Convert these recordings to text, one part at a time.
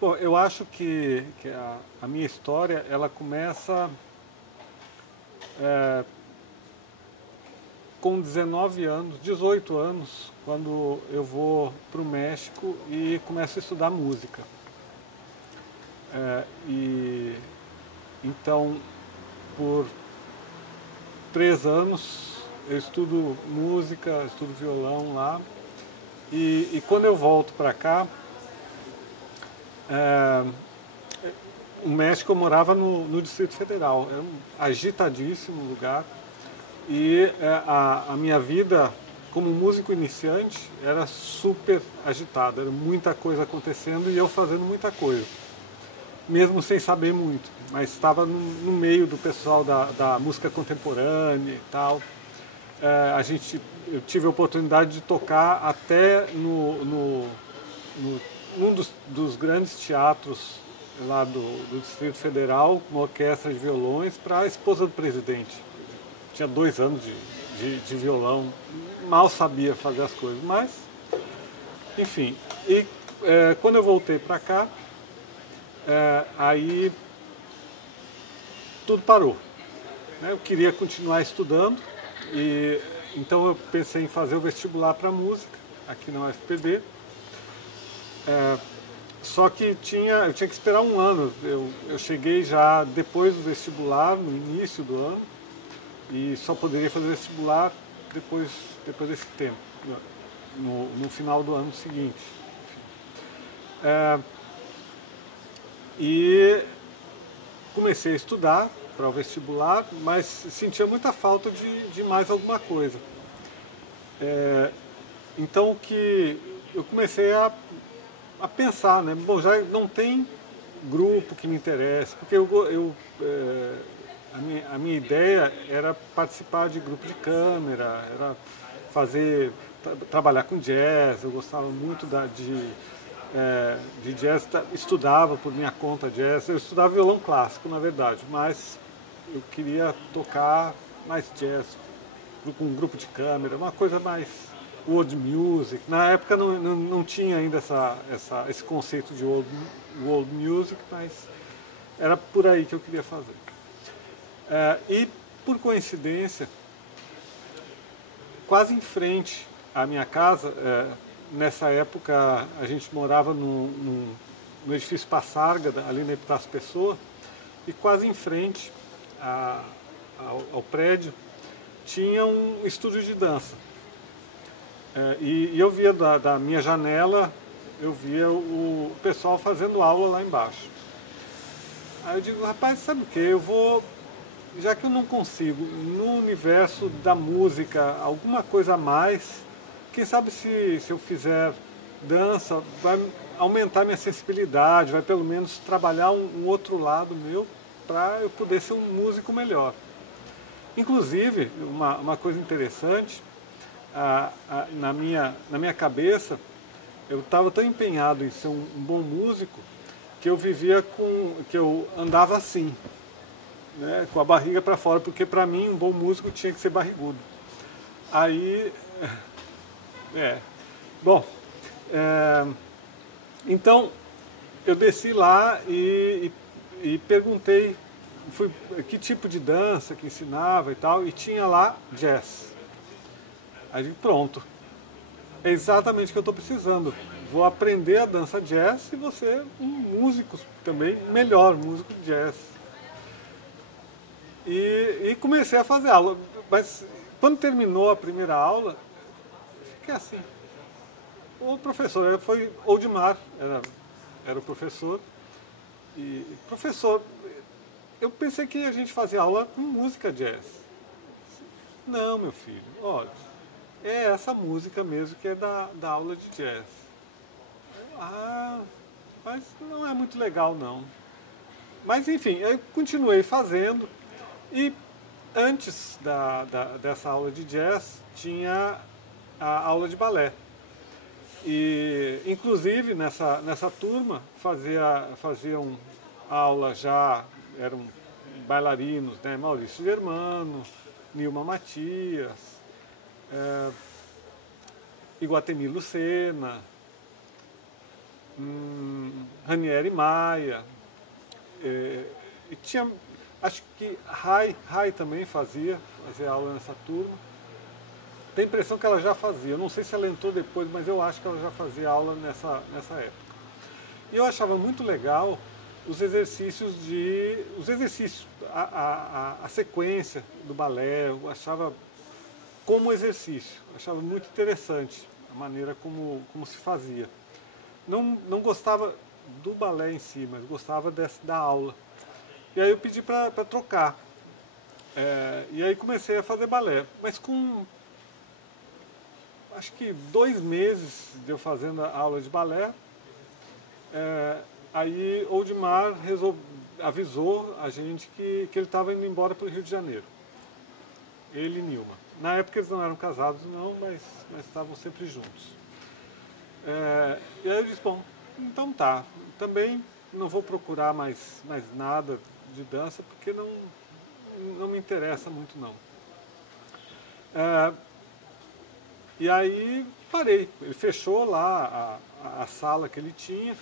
Bom, eu acho que a minha história, ela começa com 19 anos, 18 anos, quando eu vou para o México e começo a estudar música. E então, por 3 anos, eu estudo música, estudo violão lá. E quando eu volto para cá, o México eu morava no Distrito Federal. É um agitadíssimo lugar. E a minha vida como músico iniciante era super agitada, era muita coisa acontecendo e eu fazendo muita coisa, mesmo sem saber muito, mas estava no meio do pessoal da música contemporânea e tal. Eu tive a oportunidade de tocar até num dos grandes teatros lá do Distrito Federal, uma orquestra de violões para a esposa do presidente. Tinha 2 anos de violão, mal sabia fazer as coisas, mas, enfim. E quando eu voltei para cá, aí tudo parou. Né? Eu queria continuar estudando, e então eu pensei em fazer o vestibular para música, aqui na UFPB. Só que eu tinha que esperar um ano. Eu cheguei já depois do vestibular, no início do ano, e só poderia fazer vestibular depois desse tempo, no final do ano seguinte. E comecei a estudar para o vestibular, mas sentia muita falta de mais alguma coisa. Então que eu comecei a pensar, né? Bom, já não tem grupo que me interesse, porque a minha ideia era participar de grupo de câmera, era trabalhar com jazz. Eu gostava muito de jazz, estudava por minha conta jazz. Eu estudava violão clássico, na verdade, mas eu queria tocar mais jazz, com um grupo de câmera, uma coisa mais world music. Na época não tinha ainda esse conceito de world music, mas era por aí que eu queria fazer. E, por coincidência, quase em frente à minha casa, nessa época a gente morava no edifício Passarga, ali na Epitácio Pessoa, e quase em frente ao prédio tinha um estúdio de dança. E eu via da minha janela, eu via o pessoal fazendo aula lá embaixo. Aí eu digo, rapaz, sabe o que? Já que eu não consigo, no universo da música, alguma coisa a mais, quem sabe se eu fizer dança, vai aumentar minha sensibilidade, vai pelo menos trabalhar um outro lado meu para eu poder ser um músico melhor. Inclusive, uma coisa interessante, na minha cabeça, eu estava tão empenhado em ser um bom músico que eu andava assim, né, com a barriga para fora, porque para mim um bom músico tinha que ser barrigudo. Aí, bom, então eu desci lá e perguntei que tipo de dança que ensinava e tal, e tinha lá jazz. Aí eu digo, pronto, é exatamente o que eu estou precisando. Vou aprender a dança jazz e vou ser um músico também, melhor músico de jazz. E comecei a fazer aula, mas quando terminou a primeira aula, fiquei assim. O professor foi Oldmar, era o professor. E professor, eu pensei que a gente fazia aula com música jazz. Não, meu filho, olha, é essa música mesmo que é da aula de jazz. Mas não é muito legal não. Mas enfim, eu continuei fazendo, e antes dessa aula de jazz tinha a aula de balé. E inclusive nessa turma faziam aula já, eram bailarinos, né? Maurício Germano, Nilma Matias, Iguatemi Lucena, Ranieri Maia, e tinha, acho que Rai também fazia aula nessa turma. Tenho a impressão que ela já fazia, eu não sei se ela entrou depois, mas eu acho que ela já fazia aula nessa época. E eu achava muito legal os exercícios, a sequência do balé, eu achava como exercício, achava muito interessante a maneira como se fazia. Não gostava do balé em si, mas gostava da aula. E aí eu pedi para trocar. E aí comecei a fazer balé. Mas com acho que 2 meses de eu fazendo a aula de balé, aí Oldmar avisou a gente que ele estava indo embora para o Rio de Janeiro. Ele e Nilma. Na época eles não eram casados não, mas estavam sempre juntos. E aí eu disse, bom, então tá, também não vou procurar mais nada de dança, porque não me interessa muito não. E aí parei, ele fechou lá a sala que ele tinha.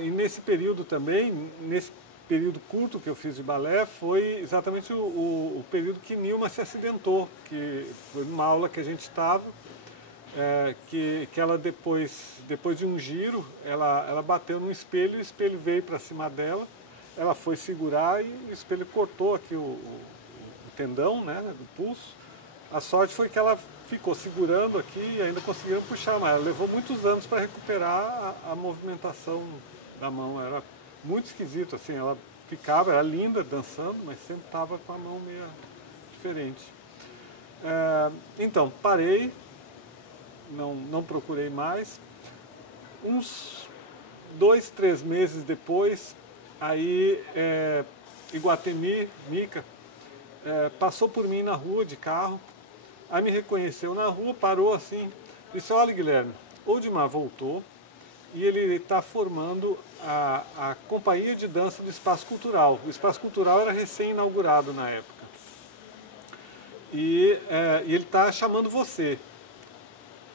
E nesse período também, nesse período curto que eu fiz de balé, foi exatamente o período que Nilma se acidentou, que foi numa aula que a gente estava, que ela depois de um giro, ela bateu no espelho, o espelho veio para cima dela, ela foi segurar e o espelho cortou aqui o tendão, né, do pulso. A sorte foi que ela ficou segurando aqui e ainda conseguiram puxar, mas ela levou muitos anos para recuperar a movimentação da mão. Era muito esquisito, assim, ela era linda dançando, mas sempre estava com a mão meio diferente. Então, parei, não procurei mais. Uns 2, 3 meses depois, aí Iguatemi, Mica, passou por mim na rua de carro, aí me reconheceu na rua, parou assim, disse, olha Guilherme, Oldmar voltou e ele está formando a companhia de dança do Espaço Cultural. O Espaço Cultural era recém-inaugurado na época. E ele está chamando você.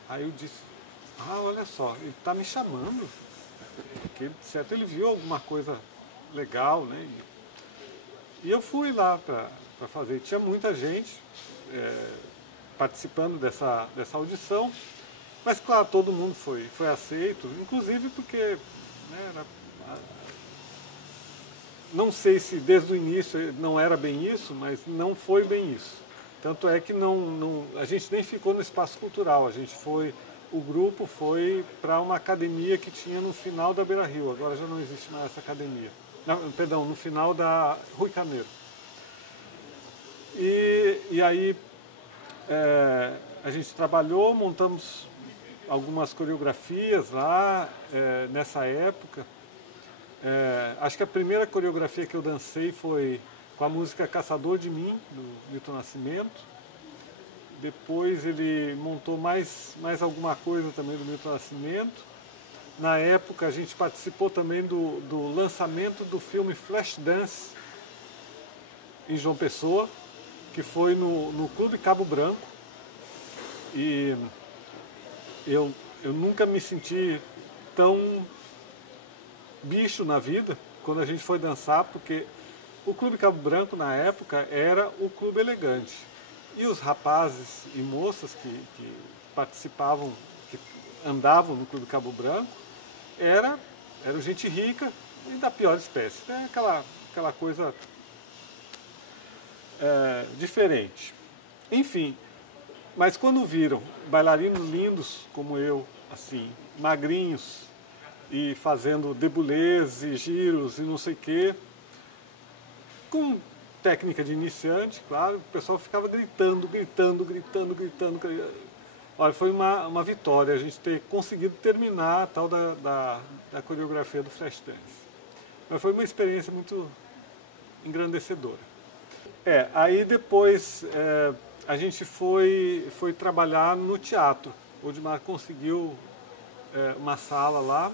Aí eu disse, olha só, ele está me chamando. Porque, certo, ele viu alguma coisa legal, né? E eu fui lá para fazer. Tinha muita gente participando dessa audição, mas claro, todo mundo foi aceito, inclusive porque, né, não sei se desde o início não era bem isso, mas não foi bem isso. Tanto é que a gente nem ficou no espaço cultural, o grupo foi para uma academia que tinha no final da Beira Rio, agora já não existe mais essa academia. Não, perdão, no final da Rui Carneiro. E aí a gente trabalhou, montamos algumas coreografias lá nessa época. Acho que a primeira coreografia que eu dancei foi com a música Caçador de Mim, do Milton Nascimento. Depois ele montou mais alguma coisa também do Milton Nascimento. Na época a gente participou também do lançamento do filme Flashdance em João Pessoa, que foi no Clube Cabo Branco. E eu nunca me senti tão bicho na vida quando a gente foi dançar, porque o Clube Cabo Branco na época era o clube elegante. E os rapazes e moças que participavam, que andavam no Clube Cabo Branco, eram gente rica e da pior espécie. Né? Aquela coisa diferente. Enfim, mas quando viram bailarinos lindos como eu, assim, magrinhos, e fazendo debulés e giros e não sei o quê, com técnica de iniciante, claro, o pessoal ficava gritando. Olha, foi uma vitória a gente ter conseguido terminar a tal da coreografia do Flashdance. Mas foi uma experiência muito engrandecedora. Aí depois a gente foi trabalhar no teatro. O Oldmar conseguiu uma sala lá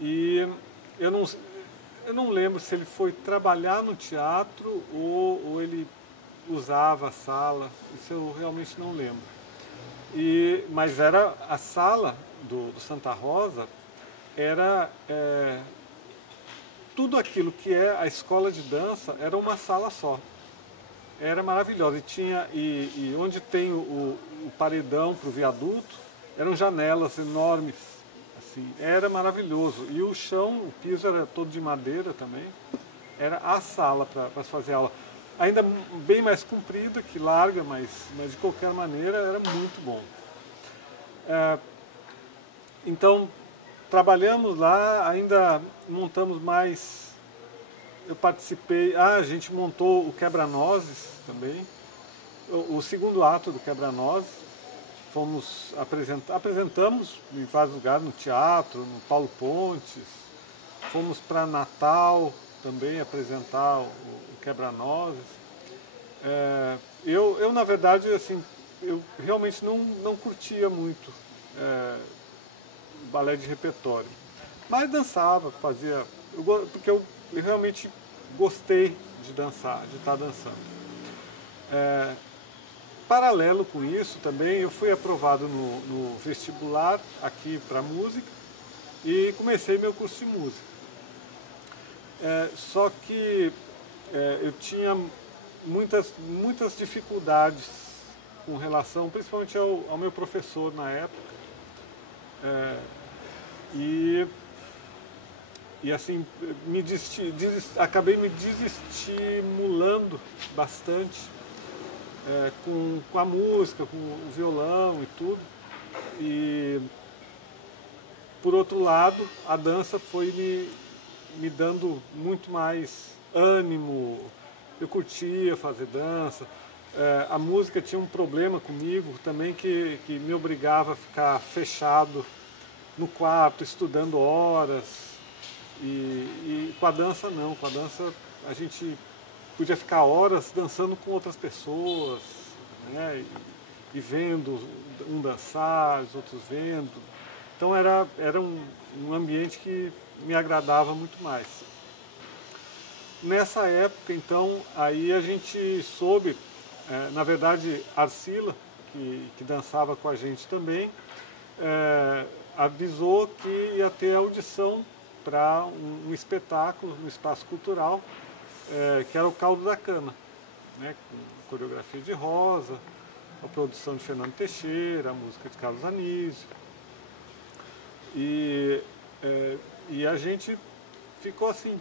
e eu não lembro se ele foi trabalhar no teatro ou ele usava a sala, isso eu realmente não lembro. Mas era a sala do Santa Rosa, era tudo aquilo que é a escola de dança era uma sala só. Era maravilhosa. E onde tem o paredão para o viaduto, eram janelas enormes. Assim, era maravilhoso. E o chão, o piso era todo de madeira também. Era a sala para fazer aula. Ainda bem mais comprida que larga, mas de qualquer maneira era muito bom. Então, trabalhamos lá, ainda montamos mais. Eu participei, a gente montou o Quebra-Nozes também, o segundo ato do Quebra-Nozes. Apresentamos em vários lugares, no teatro, no Paulo Pontes. Fomos para Natal também apresentar o Quebra-Nozes. Eu, na verdade, assim, eu realmente não curtia muito balé de repertório. Mas dançava, fazia... porque eu realmente gostei de dançar, de estar dançando. Paralelo com isso também, eu fui aprovado no vestibular aqui para música e comecei meu curso de música. Só que eu tinha muitas dificuldades com relação, principalmente ao meu professor na época. E assim, acabei me desestimulando bastante com a música, com o violão e tudo. E, por outro lado, a dança foi me dando muito mais ânimo. Eu curtia fazer dança. A música tinha um problema comigo também que me obrigava a ficar fechado no quarto, estudando horas. E com a dança não, com a dança a gente podia ficar horas dançando com outras pessoas, né? E vendo um dançar, os outros vendo. Então era um ambiente que me agradava muito mais. Nessa época, então, aí a gente soube, na verdade, Arcila, que dançava com a gente também, avisou que ia ter audição para um espetáculo no Espaço Cultural, que era o Caldo da Cana, né, com coreografia de Rosa, a produção de Fernando Teixeira, a música de Carlos Anísio. E a gente ficou assim,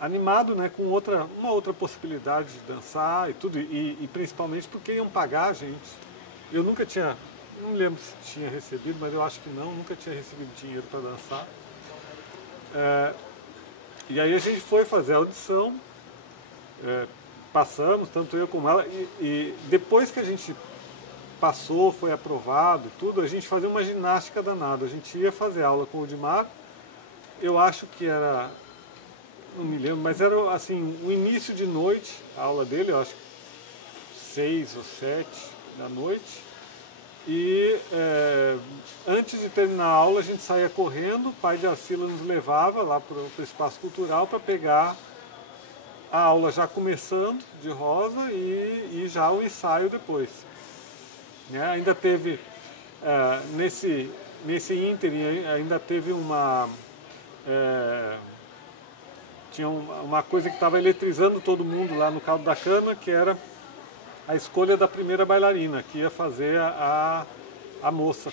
animado, né, com uma outra possibilidade de dançar e tudo, e principalmente porque iam pagar a gente. Eu nunca tinha, não me lembro se tinha recebido, mas eu acho que não, nunca tinha recebido dinheiro para dançar. E aí a gente foi fazer a audição, passamos, tanto eu como ela, e depois que a gente passou, foi aprovado, tudo, a gente fazia uma ginástica danada. A gente ia fazer aula com o Odimar, eu acho que era, não me lembro, mas era assim, o início de noite, a aula dele, eu acho que 6 ou 7 da noite. E antes de terminar a aula, a gente saía correndo, o pai de Arcila nos levava lá para o Espaço Cultural para pegar a aula já começando de Rosa e já o ensaio depois. Ainda teve, nesse ínterim, ainda teve tinha uma coisa que estava eletrizando todo mundo lá no Caldo da Cana, que era a escolha da primeira bailarina, que ia fazer a moça,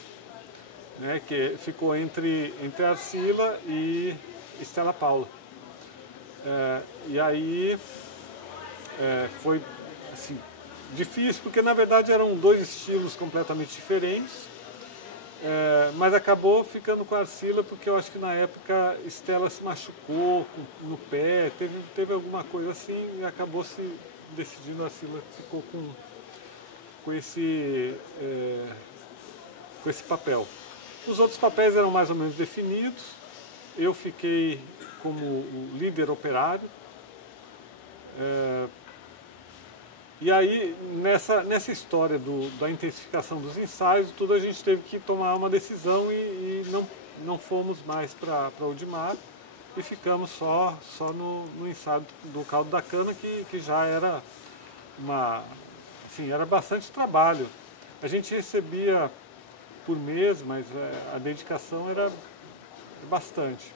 né, que ficou entre Arcila e Estela Paula. E aí foi assim, difícil, porque na verdade eram dois estilos completamente diferentes, mas acabou ficando com a Arcila, porque eu acho que na época Estela se machucou no pé, teve alguma coisa assim, e acabou se decidindo, a Arcila ficou com esse papel. Os outros papéis eram mais ou menos definidos, eu fiquei como o líder operário. E aí, nessa história da intensificação dos ensaios, tudo, a gente teve que tomar uma decisão e não fomos mais para Odimar e ficamos só no ensaio do Caldo da Cana, que já era era bastante trabalho. A gente recebia por mês, mas a dedicação era bastante.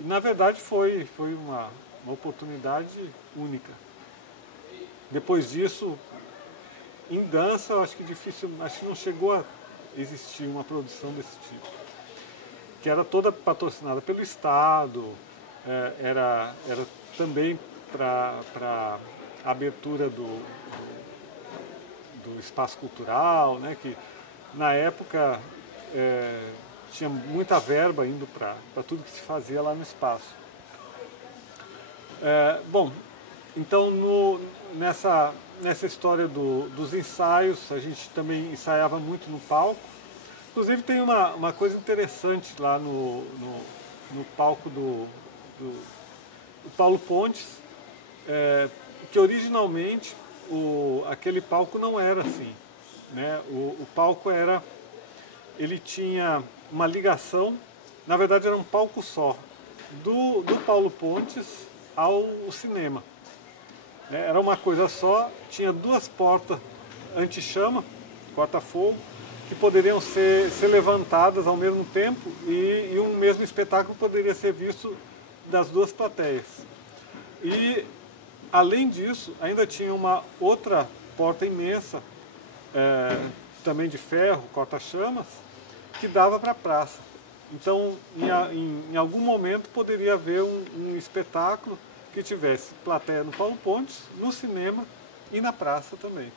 Na verdade foi uma oportunidade única. Depois disso, em dança, eu acho que acho que não chegou a existir uma produção desse tipo, que era toda patrocinada pelo Estado, era também para a abertura do espaço cultural, né, que na época tinha muita verba indo para tudo que se fazia lá no espaço. Bom, então nessa história dos ensaios, a gente também ensaiava muito no palco. Inclusive tem uma coisa interessante lá no palco do Paulo Pontes, que originalmente aquele palco não era assim, né? O palco ele tinha uma ligação, na verdade era um palco só, do Paulo Pontes ao cinema. Né? Era uma coisa só, tinha duas portas anti-chama, corta-fogo, que poderiam ser levantadas ao mesmo tempo e um mesmo espetáculo poderia ser visto das duas plateias. E, além disso, ainda tinha uma outra porta imensa, também de ferro, corta-chamas, que dava para a praça. Então, em algum momento, poderia haver um espetáculo que tivesse plateia no Paulo Pontes, no cinema e na praça também.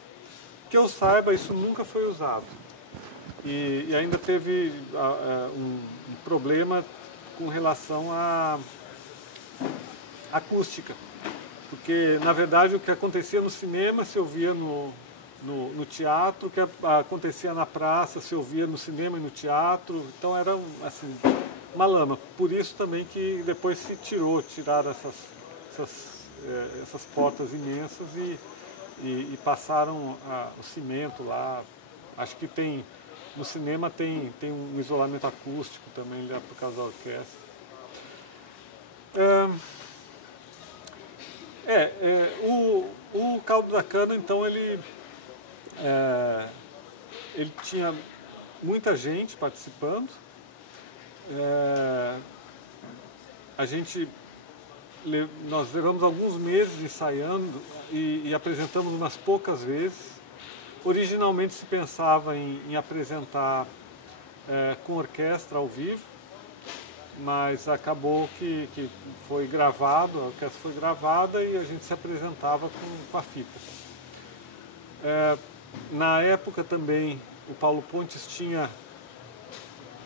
Que eu saiba, isso nunca foi usado. E ainda teve um problema com relação à acústica. Porque, na verdade, o que acontecia no cinema se ouvia no teatro, o que acontecia na praça se ouvia no cinema e no teatro. Então era assim, uma lama. Por isso também que depois tiraram essas portas imensas e passaram o cimento lá. Acho que no cinema tem um isolamento acústico também por causa da orquestra. O Caldo da Cana, então, ele tinha muita gente participando. Nós levamos alguns meses ensaiando e apresentamos umas poucas vezes. Originalmente se pensava em apresentar com orquestra ao vivo, mas acabou que foi gravado, a orquestra foi gravada e a gente se apresentava com a fita. Na época também o Paulo Pontes tinha,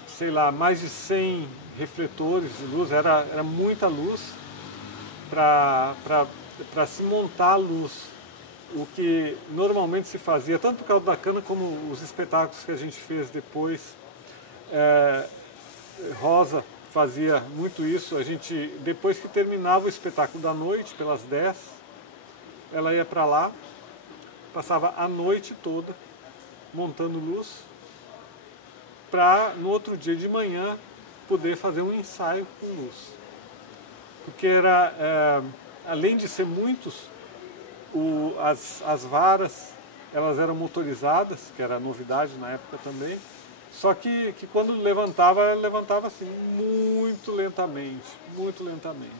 sei lá, mais de 100 refletores de luz, era muita luz para se montar a luz. O que normalmente se fazia, tanto o Caldo da Cana como os espetáculos que a gente fez depois, Rosa fazia muito isso. A gente, depois que terminava o espetáculo da noite, pelas 10, ela ia para lá, passava a noite toda montando luz, para no outro dia de manhã poder fazer um ensaio com luz. Porque além de ser muitos, as varas, elas eram motorizadas, que era novidade na época também, só que quando levantava, ela levantava assim, muito lentamente, muito lentamente.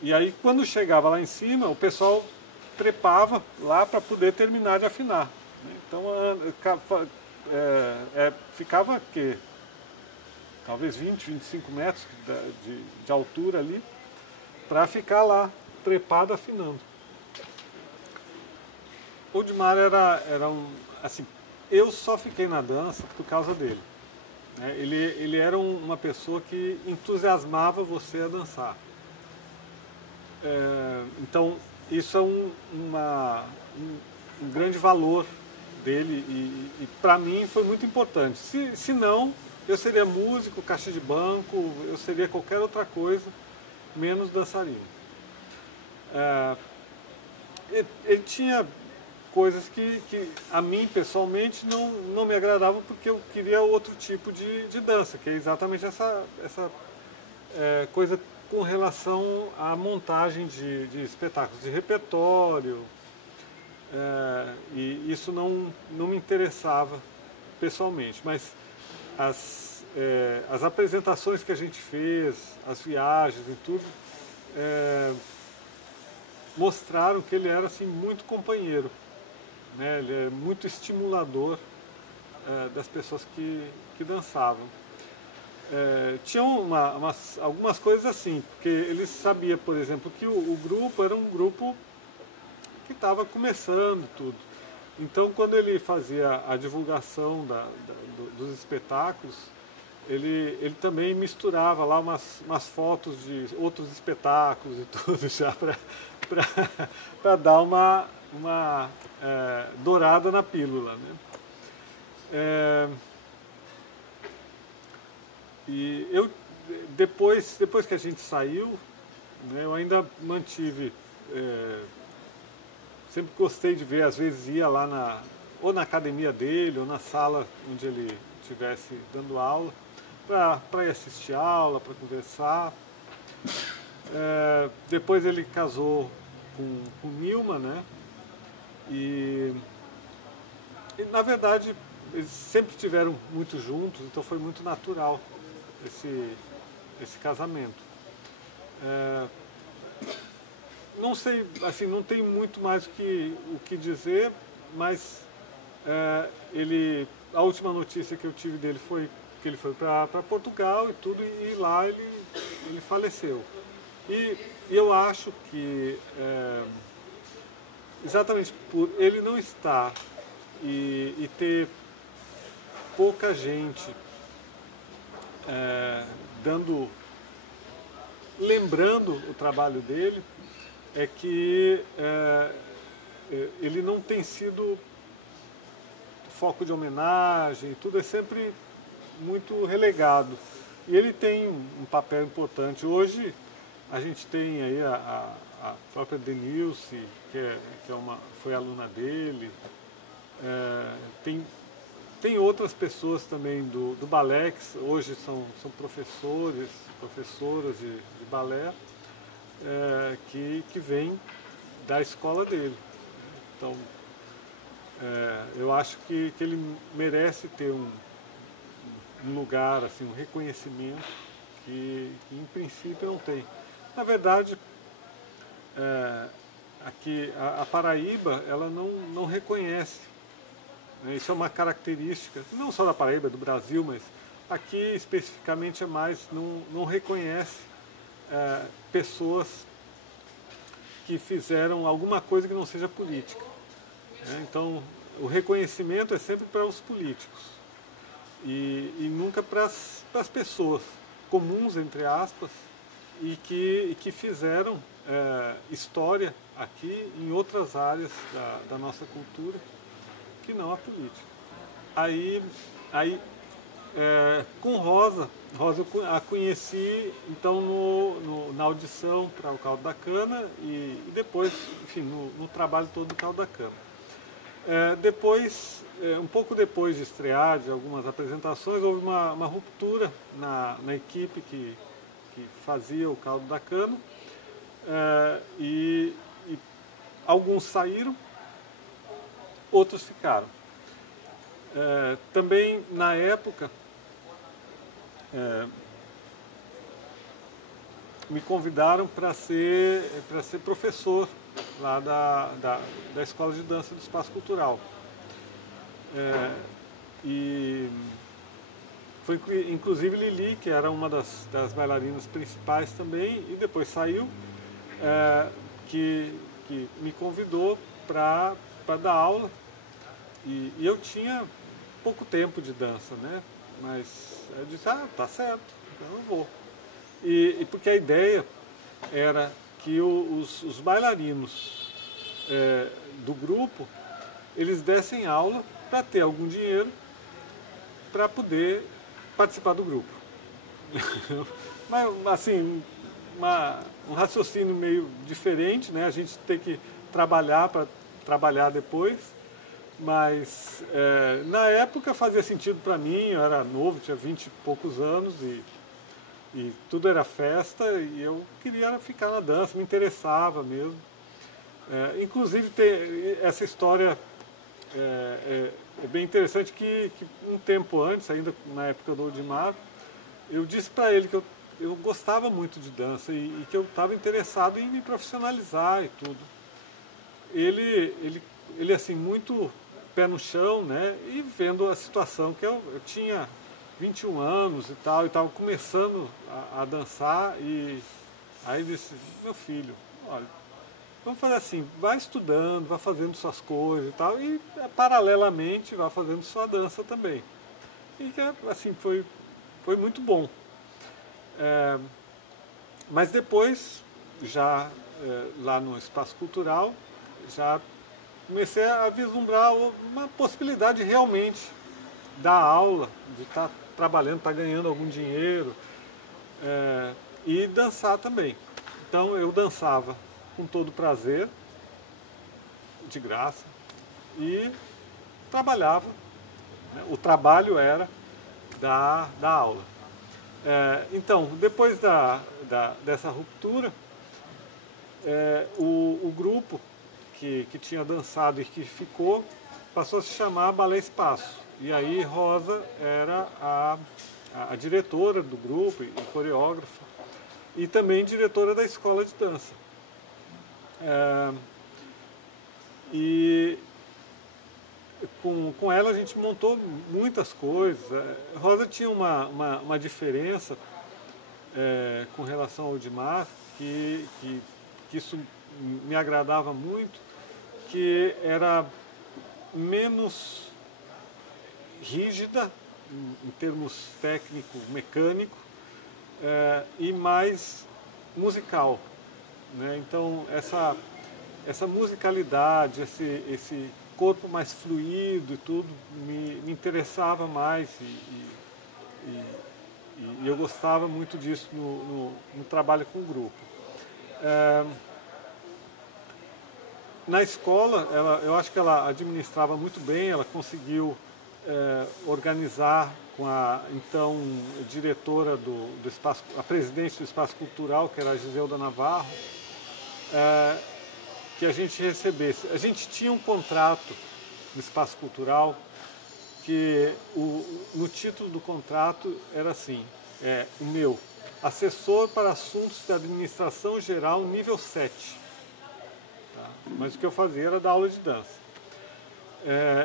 E aí quando chegava lá em cima, o pessoal trepava lá para poder terminar de afinar. Então ficava que talvez 20, 25 metros de altura ali, para ficar lá trepado afinando. O Dimar era assim, eu só fiquei na dança por causa dele. Né? Ele era uma pessoa que entusiasmava você a dançar. Então isso é um grande valor dele e para mim foi muito importante. Se não, eu seria músico, caixa de banco, eu seria qualquer outra coisa, menos dançarino. Ele tinha coisas que a mim pessoalmente não me agradavam, porque eu queria outro tipo de dança, que é exatamente essa coisa com relação à montagem de espetáculos de repertório, e isso não me interessava pessoalmente, mas as apresentações que a gente fez, as viagens e tudo, mostraram que ele era assim, muito companheiro, né? Ele é muito estimulador das pessoas que dançavam. Tinham algumas coisas assim, porque ele sabia, por exemplo, que o grupo era um grupo que estava começando tudo. Então, quando ele fazia a divulgação dos espetáculos, ele também misturava lá umas fotos de outros espetáculos e tudo, já para dar uma dourada na pílula, né? E eu, depois que a gente saiu, né, eu ainda mantive, sempre gostei de ver, às vezes ia lá ou na academia dele, ou na sala onde ele estivesse dando aula, para ir assistir aula, para conversar. Depois ele casou com Nilma, né? E na verdade eles sempre estiveram muito juntos, então foi muito natural esse casamento. Não sei, assim, não tem muito mais o que dizer, mas a última notícia que eu tive dele foi que ele foi para Portugal e tudo, e lá ele faleceu. E eu acho que exatamente por ele não estar e ter pouca gente lembrando o trabalho dele, é que ele não tem sido foco de homenagem, tudo é sempre muito relegado. E ele tem um papel importante. Hoje a gente tem aí a própria Denilce, foi aluna dele, tem outras pessoas também do balé, que hoje são professoras de balé, que vêm da escola dele. Então, eu acho que ele merece ter um lugar, assim, um reconhecimento que em princípio não tem. Na verdade, aqui a Paraíba, ela não reconhece, né? Isso é uma característica, não só da Paraíba, do Brasil, mas aqui especificamente não reconhece pessoas que fizeram alguma coisa que não seja política, né? Então, o reconhecimento é sempre para os políticos e nunca para as pessoas comuns, entre aspas, e que fizeram história aqui em outras áreas da nossa cultura, que não a política. Aí com Rosa eu a conheci então na audição para o Caldo da Cana e depois, enfim, no trabalho todo do Caldo da Cana. Depois, um pouco depois de estrear, de algumas apresentações, houve uma ruptura na equipe que fazia o Caldo da Cana, e alguns saíram, outros ficaram. Também na época me convidaram para ser professor lá da Escola de Dança do Espaço Cultural. E foi inclusive Lili, que era uma das bailarinas principais também, e depois saiu, que me convidou para dar aula. E eu tinha pouco tempo de dança, né? Mas eu disse, tá certo, então eu vou. E porque a ideia era que os bailarinos do grupo, eles dessem aula para ter algum dinheiro para poder participar do grupo. Mas, assim, um raciocínio meio diferente, né? A gente tem que trabalhar para trabalhar depois, mas na época fazia sentido para mim, eu era novo, tinha 20 e poucos anos e tudo era festa e eu queria ficar na dança, me interessava mesmo. Inclusive essa história é bem interessante que um tempo antes, ainda na época do Odimar, eu disse para ele que eu gostava muito de dança e que eu estava interessado em me profissionalizar e tudo. Ele assim, muito pé no chão, né? E vendo a situação que eu tinha 21 anos e tal, e estava começando a dançar, e aí ele disse, meu filho, olha, vamos fazer assim, vai estudando, vai fazendo suas coisas e tal, e paralelamente vai fazendo sua dança também. E que assim, foi muito bom. Mas depois, já lá no Espaço Cultural, já comecei a vislumbrar uma possibilidade de realmente dar aula, de estar trabalhando, estar ganhando algum dinheiro, e dançar também. Então eu dançava com todo prazer, de graça, e trabalhava, né? O trabalho era da aula. Então, depois dessa ruptura, o grupo que tinha dançado e que ficou passou a se chamar Balé Espaço. E aí Rosa era a diretora do grupo e coreógrafa, e também diretora da escola de dança. E com ela a gente montou muitas coisas. Rosa tinha uma diferença com relação ao Odimar, que isso me agradava muito, que era menos rígida em termos técnico-mecânico, e mais musical, né? Então essa musicalidade, esse corpo mais fluido e tudo me interessava mais, e eu gostava muito disso no trabalho com o grupo. Na escola, eu acho que ela administrava muito bem, ela conseguiu organizar com a então diretora do espaço, a presidente do Espaço Cultural, que era a Giselda Navarro, que a gente recebesse. A gente tinha um contrato no Espaço Cultural que no título do contrato era assim, o meu, assessor para assuntos de administração geral nível 7. Tá? Mas o que eu fazia era dar aula de dança.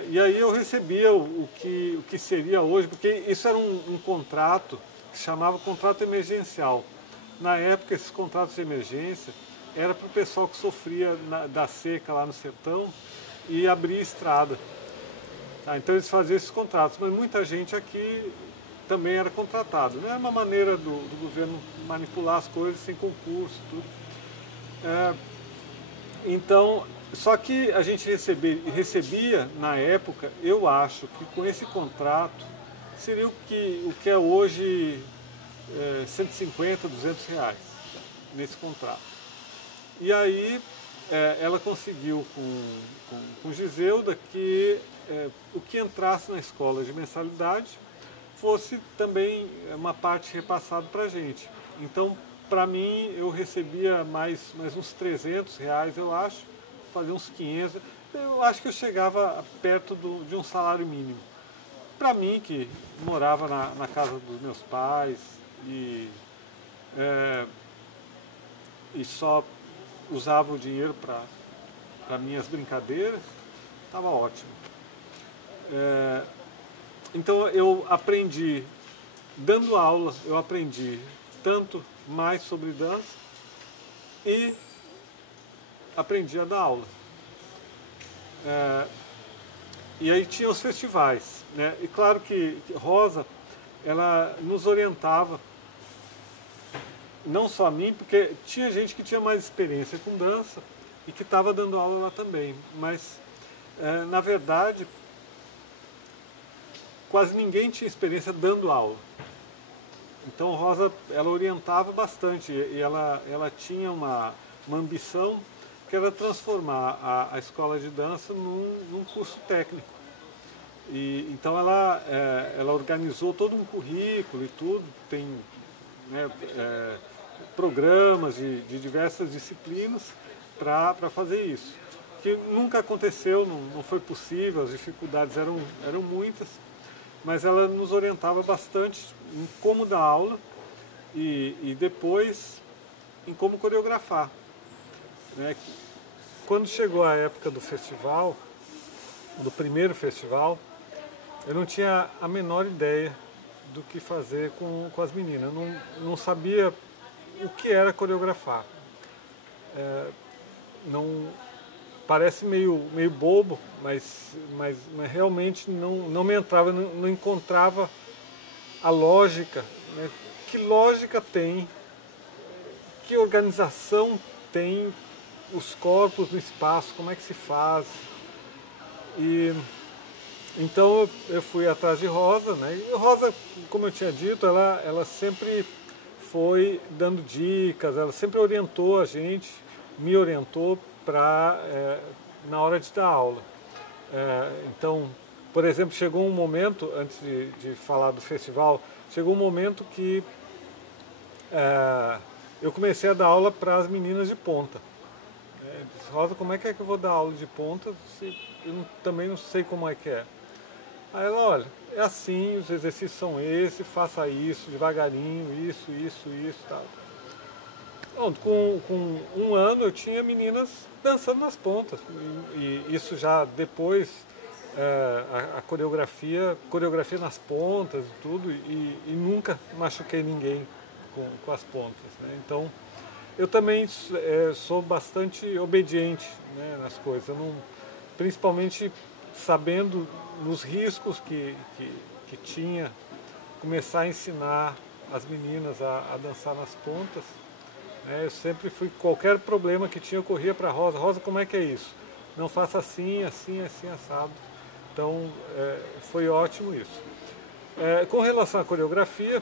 E aí eu recebia o que seria hoje, porque isso era um contrato que se chamava contrato emergencial. Na época, esses contratos de emergência era para o pessoal que sofria da seca lá no sertão e abria estrada. Tá? Então eles faziam esses contratos, mas muita gente aqui também era contratado. Não era uma maneira do governo manipular as coisas sem concurso, tudo. Então, só que a gente recebia na época, eu acho que com esse contrato seria o que é hoje 150, 200 reais nesse contrato. E aí ela conseguiu com Giselda que o que entrasse na escola de mensalidade fosse também uma parte repassada para a gente. Então, para mim, eu recebia mais uns 300 reais, eu acho, fazia uns 500. Eu acho que eu chegava perto de um salário mínimo. Para mim, que morava na casa dos meus pais e só usava o dinheiro para minhas brincadeiras, estava ótimo. Então eu aprendi, dando aula, eu aprendi tanto mais sobre dança e aprendi a dar aula. E aí tinha os festivais, né? E claro que Rosa, ela nos orientava, não só a mim, porque tinha gente que tinha mais experiência com dança e que estava dando aula lá também, mas na verdade quase ninguém tinha experiência dando aula. Então Rosa, ela orientava bastante e ela tinha uma ambição que era transformar a escola de dança num curso técnico. E então ela organizou todo um currículo e tudo, tem programas de diversas disciplinas para fazer isso. que nunca aconteceu, não foi possível, as dificuldades eram muitas, mas ela nos orientava bastante em como dar aula e depois em como coreografar. Né? Quando chegou a época do festival, do primeiro festival, eu não tinha a menor ideia do que fazer com as meninas. Eu não sabia o que era coreografar. Não, parece meio bobo, mas realmente não me entrava, não encontrava a lógica. Né? Que lógica tem, que organização tem os corpos no espaço, como é que se faz. E então eu fui atrás de Rosa, né? E Rosa, como eu tinha dito, ela sempre foi dando dicas, ela sempre orientou a gente, me orientou na hora de dar aula. Então, por exemplo, chegou um momento, antes de falar do festival, chegou um momento que eu comecei a dar aula para as meninas de ponta. Eu disse, Rosa, como é que eu vou dar aula de ponta se eu também não sei como é que é? Aí ela, olha, é assim, os exercícios são esses, faça isso, devagarinho, isso, tal. Bom, com um ano eu tinha meninas dançando nas pontas. E isso já depois, a coreografia nas pontas e tudo, e nunca machuquei ninguém com as pontas. Né? Então, eu também sou bastante obediente, né, nas coisas. Eu não, principalmente sabendo nos riscos que tinha, começar a ensinar as meninas a dançar nas pontas. Né? Eu sempre fui, qualquer problema que tinha, eu corria para a Rosa. Rosa, como é que é isso? Não faça assim, assado. Então, foi ótimo isso. Com relação à coreografia,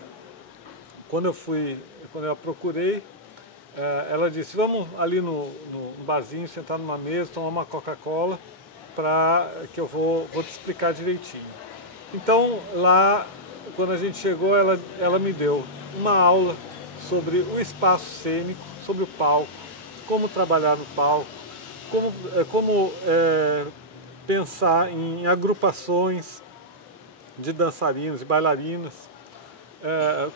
quando eu a procurei, ela disse, vamos ali no barzinho, sentar numa mesa, tomar uma Coca-Cola, que eu vou te explicar direitinho. Então, lá, quando a gente chegou, ela me deu uma aula sobre o espaço cênico, sobre o palco, como trabalhar no palco, como pensar em agrupações de dançarinos e bailarinas,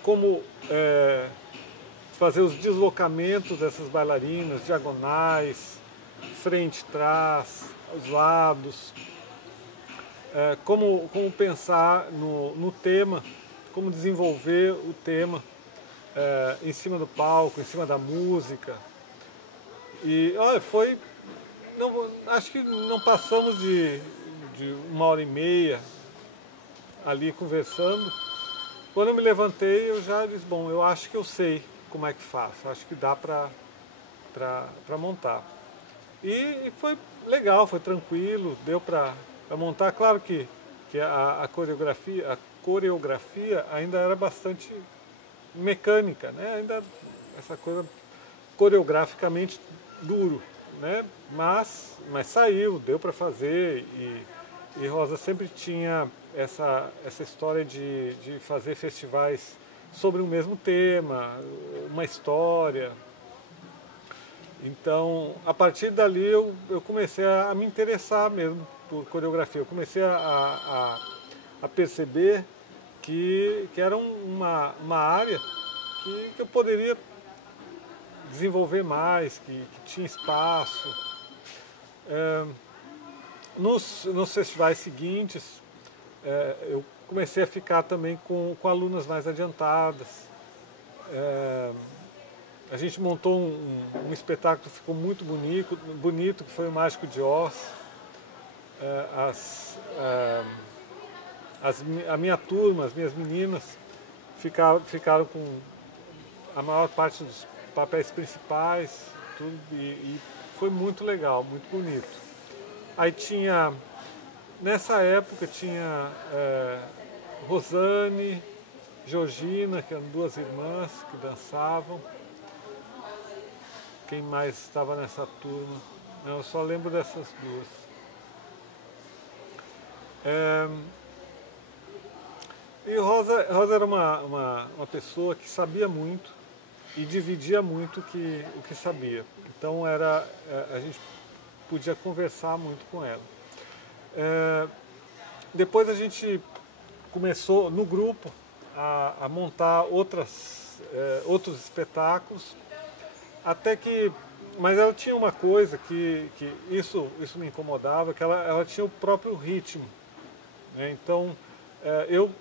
como fazer os deslocamentos dessas bailarinas, diagonais, frente, trás, os lados, como pensar no tema, como desenvolver o tema em cima do palco, em cima da música. E olha, acho que não passamos de 1h30 ali conversando. Quando eu me levantei, eu já disse, bom, eu acho que eu sei como é que faço, acho que dá para montar. E foi legal, foi tranquilo, deu para montar. Claro que a coreografia ainda era bastante mecânica, né? Ainda essa coisa coreograficamente duro, né? Mas saiu, deu para fazer e Rosa sempre tinha essa história de fazer festivais sobre o mesmo tema, uma história. Então, a partir dali eu comecei a me interessar mesmo por coreografia. Eu comecei a perceber que era uma área que eu poderia desenvolver mais, que tinha espaço. Nos festivais seguintes, eu comecei a ficar também com alunas mais adiantadas. A gente montou um espetáculo que ficou muito bonito, que foi o Mágico de Oz. A minha turma, as minhas meninas, ficaram com a maior parte dos papéis principais, tudo, e foi muito legal, muito bonito. Aí nessa época tinha Rosane, Georgina, que eram duas irmãs que dançavam. Quem mais estava nessa turma? Eu só lembro dessas duas. E Rosa era uma pessoa que sabia muito e dividia muito o que sabia. Então a gente podia conversar muito com ela. Depois a gente começou no grupo a montar outros espetáculos, até que, mas ela tinha uma coisa que isso me incomodava, que ela tinha o próprio ritmo, né? Então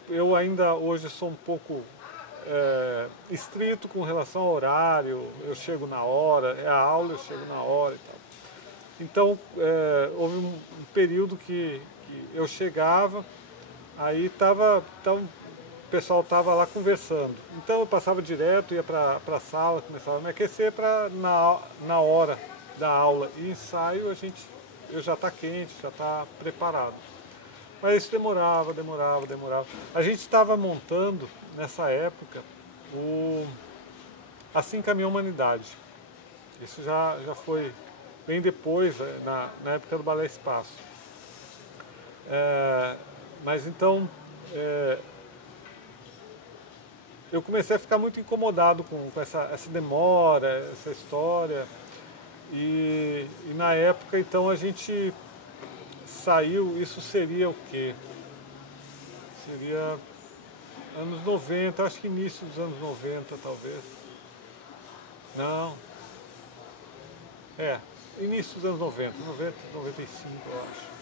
eu ainda hoje sou um pouco estrito com relação ao horário, eu chego na hora, é a aula, eu chego na hora e tal. Então houve um período que eu chegava, aí o pessoal estava lá conversando. Então eu passava direto, ia para a sala, começava a me aquecer para na hora da aula e ensaio eu já está quente, já está preparado. Mas isso demorava. A gente estava montando, nessa época, o Assim Caminha a Humanidade. Isso já foi bem depois, na época do Balé Espaço. Mas então, eu comecei a ficar muito incomodado com essa demora, essa história. E na época, então, a gente saiu, isso seria o quê? Seria anos 90, acho que início dos anos 90, talvez. Não. Início dos anos 90, 95, eu acho.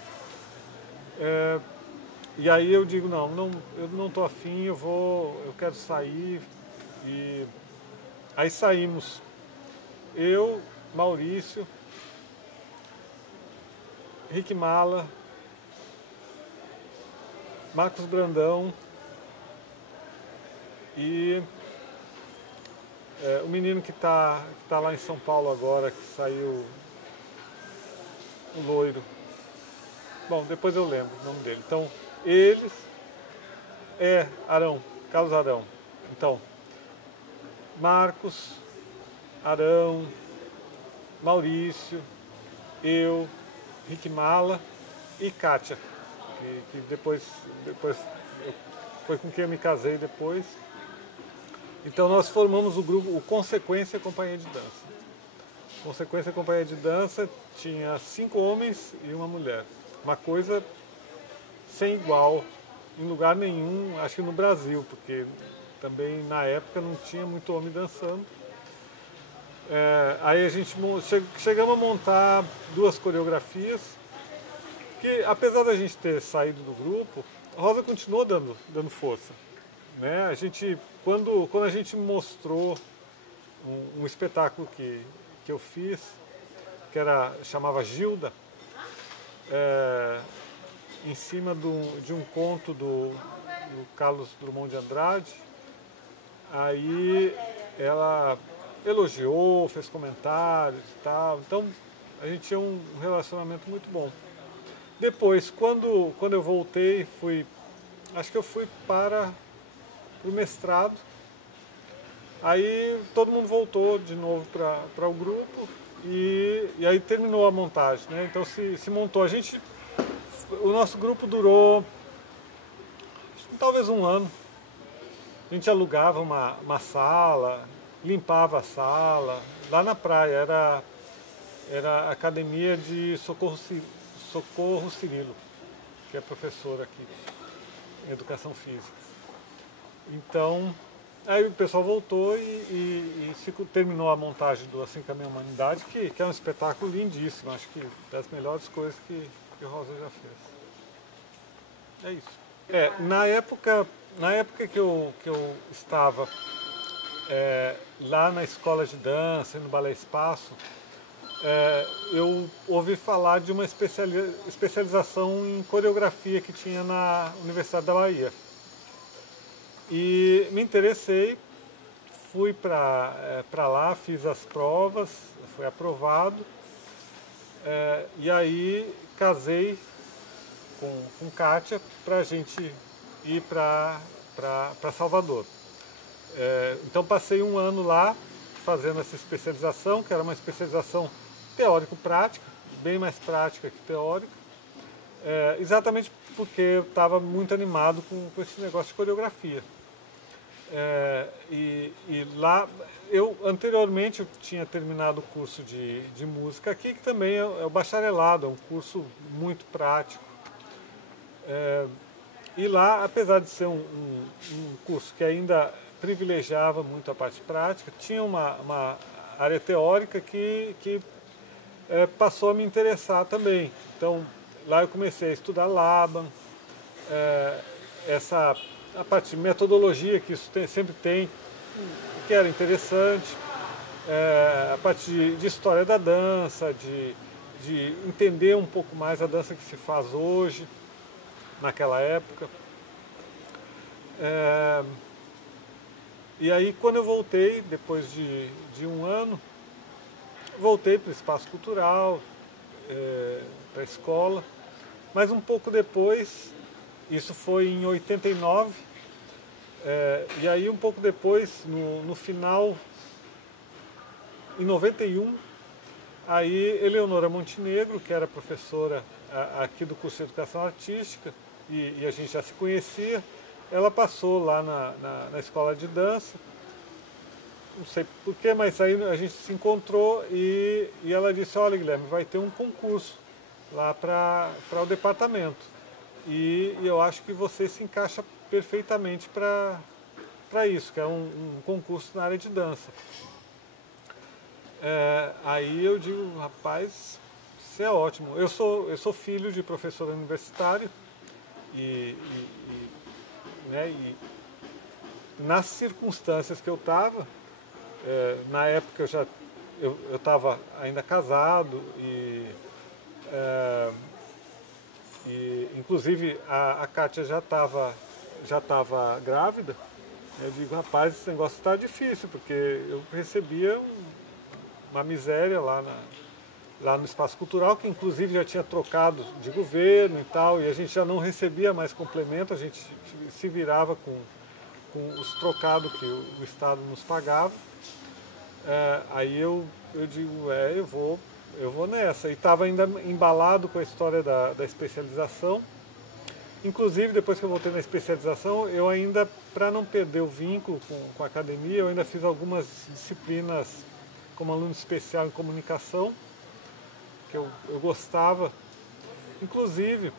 E aí eu digo, não, eu não estou afim, eu quero sair. E aí saímos. Eu, Maurício, Rick Mala, Marcos Brandão e o menino que tá lá em São Paulo agora, que saiu, o loiro. Bom, depois eu lembro o nome dele. Então, eles... Arão, Carlos Arão. Então, Marcos, Arão, Maurício, eu, Rick Mala e Kátia, que depois foi com quem eu me casei depois. Então nós formamos o grupo, o Consequência Companhia de Dança. Consequência Companhia de Dança tinha 5 homens e uma mulher. Uma coisa sem igual em lugar nenhum, acho que no Brasil, porque também na época não tinha muito homem dançando. Aí a gente chegamos a montar 2 coreografias, que apesar da gente ter saído do grupo, a Rosa continuou dando força. Né? Quando a gente mostrou um espetáculo que eu fiz, que chamava Gilda, em cima de um conto do Carlos Drummond de Andrade, aí ela elogiou, fez comentários e tal, então a gente tinha um relacionamento muito bom. Depois, quando eu voltei, acho que eu fui para o mestrado, aí todo mundo voltou de novo para o grupo e aí terminou a montagem, né? Então se montou. O nosso grupo durou talvez um ano. A gente alugava uma sala, limpava a sala, lá na praia, era a Academia de Socorro Cirilo, que é professor aqui em Educação Física. Então, aí o pessoal voltou e terminou a montagem do Assim Caminha a Humanidade, que é um espetáculo lindíssimo, acho que das melhores coisas que a Rosa já fez. É isso. Na época que eu estava lá na escola de dança, no Balé Espaço, eu ouvi falar de uma especialização em coreografia que tinha na Universidade da Bahia. E me interessei, fui para lá, fiz as provas, fui aprovado, e aí casei com Kátia para a gente ir para Salvador. Então passei um ano lá fazendo essa especialização, que era uma especialização teórico-prática, bem mais prática que teórica, exatamente porque eu estava muito animado com esse negócio de coreografia. E lá, eu anteriormente eu tinha terminado o curso de música aqui, que também é o bacharelado, é um curso muito prático. E lá, apesar de ser um curso que ainda privilegiava muito a parte prática, tinha uma área teórica que passou a me interessar também. Então, lá eu comecei a estudar Laban, a parte de metodologia que isso sempre tem, que era interessante, a parte de história da dança, de entender um pouco mais a dança que se faz hoje, naquela época. E aí, quando eu voltei, depois de um ano, voltei para o espaço cultural, para a escola, mas um pouco depois, isso foi em 89, e aí um pouco depois, no final, em 91, aí Eleonora Montenegro, que era professora aqui do curso de Educação Artística, e a gente já se conhecia, ela passou lá na escola de dança, não sei porquê, mas aí a gente se encontrou e ela disse, olha Guilherme, vai ter um concurso lá para o departamento. E eu acho que você se encaixa perfeitamente para isso, que é um concurso na área de dança. Aí eu digo, rapaz, isso é ótimo. Eu sou filho de professor universitário né, e nas circunstâncias que eu estava, na época eu estava ainda casado e inclusive a Kátia já estava grávida. Eu digo, rapaz, esse negócio está difícil, porque eu recebia uma miséria lá no espaço cultural, que inclusive já tinha trocado de governo e tal, e a gente já não recebia mais complemento, a gente se virava com os trocados que o Estado nos pagava. Aí eu digo, eu vou nessa. E estava ainda embalado com a história da especialização. Inclusive, depois que eu voltei na especialização, eu ainda, para não perder o vínculo com a academia, eu ainda fiz algumas disciplinas como aluno especial em comunicação, que eu gostava. Inclusive,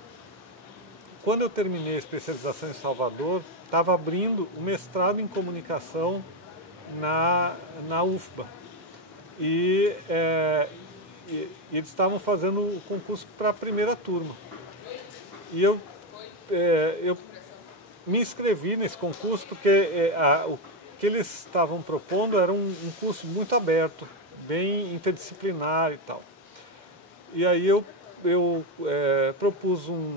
quando eu terminei a especialização em Salvador, estava abrindo o mestrado em comunicação na UFBA. E eles estavam fazendo o concurso para a primeira turma. E eu me inscrevi nesse concurso porque o que eles estavam propondo era um curso muito aberto, bem interdisciplinar e tal. E aí eu propus um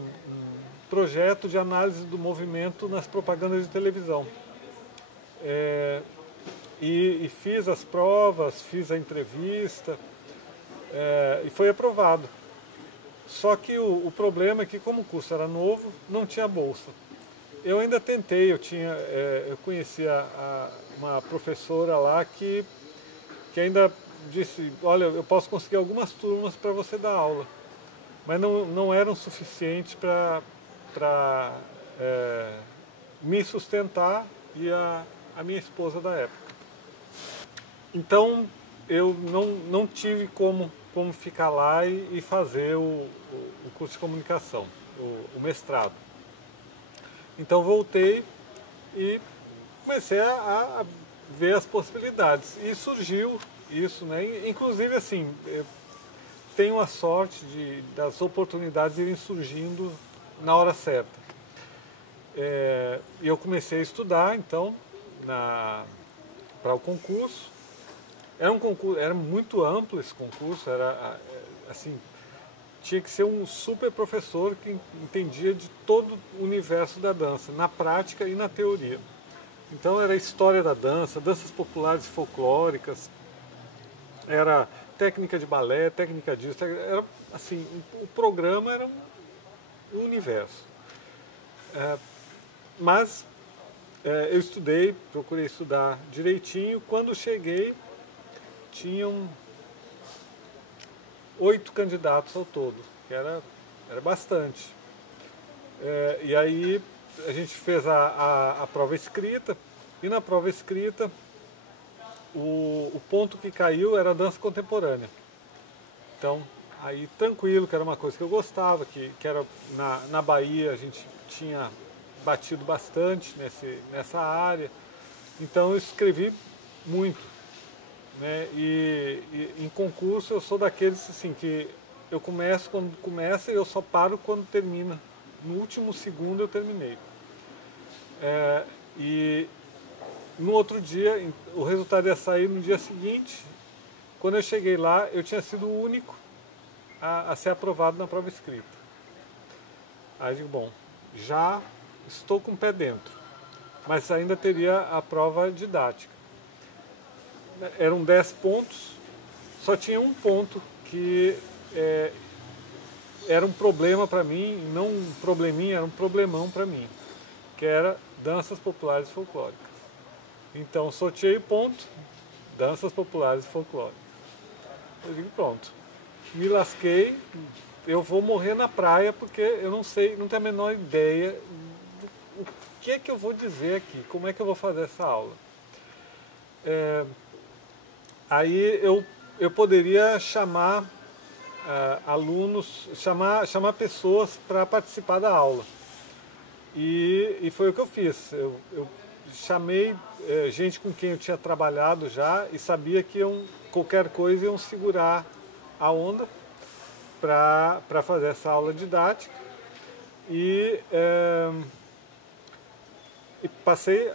projeto de análise do movimento nas propagandas de televisão. E fiz as provas, fiz a entrevista e foi aprovado. Só que o problema é que, como o curso era novo, não tinha bolsa. Eu ainda tentei, eu conhecia uma professora lá que ainda disse, olha, eu posso conseguir algumas turmas para você dar aula. Mas não eram suficientes para me sustentar e a minha esposa da época. Então eu não tive como ficar lá e fazer o curso de comunicação, o mestrado. Então voltei e comecei a ver as possibilidades. E surgiu isso, né? Inclusive assim, eu tenho a sorte das oportunidades irem surgindo na hora certa. E eu comecei a estudar, então, para o concurso. Era muito amplo esse concurso, assim, tinha que ser um super professor que entendia de todo o universo da dança, na prática e na teoria. Então era história da dança, danças populares e folclóricas, era técnica de balé, técnica disso, era assim, o programa era um universo. Mas eu estudei, procurei estudar direitinho. Quando cheguei, tinham 8 candidatos ao todo, que era bastante. E aí a gente fez a prova escrita E na prova escrita, o ponto que caiu era a dança contemporânea. Então, aí tranquilo, que era uma coisa que eu gostava, que era na Bahia a gente tinha batido bastante nessa área. Então eu escrevi muito, né? E em concurso eu sou daqueles assim que eu começo quando começa e eu só paro quando termina. No último segundo eu terminei. E no outro dia, o resultado ia sair no dia seguinte. Quando eu cheguei lá, eu tinha sido o único a ser aprovado na prova escrita. Aí eu digo, bom, já estou com o pé dentro, mas ainda teria a prova didática. Eram 10 pontos, só tinha um ponto que era um problema para mim, não um probleminha, era um problemão para mim, que era danças populares folclóricas. Então, sorteei o ponto, danças populares folclóricas. Eu digo, pronto, me lasquei, eu vou morrer na praia porque eu não sei, não tenho a menor ideia o que é que eu vou dizer aqui, como é que eu vou fazer essa aula. Aí eu poderia chamar alunos, chamar pessoas para participar da aula. E foi o que eu fiz. Eu chamei gente com quem eu tinha trabalhado já e sabia que qualquer coisa iam segurar a onda para fazer essa aula didática. E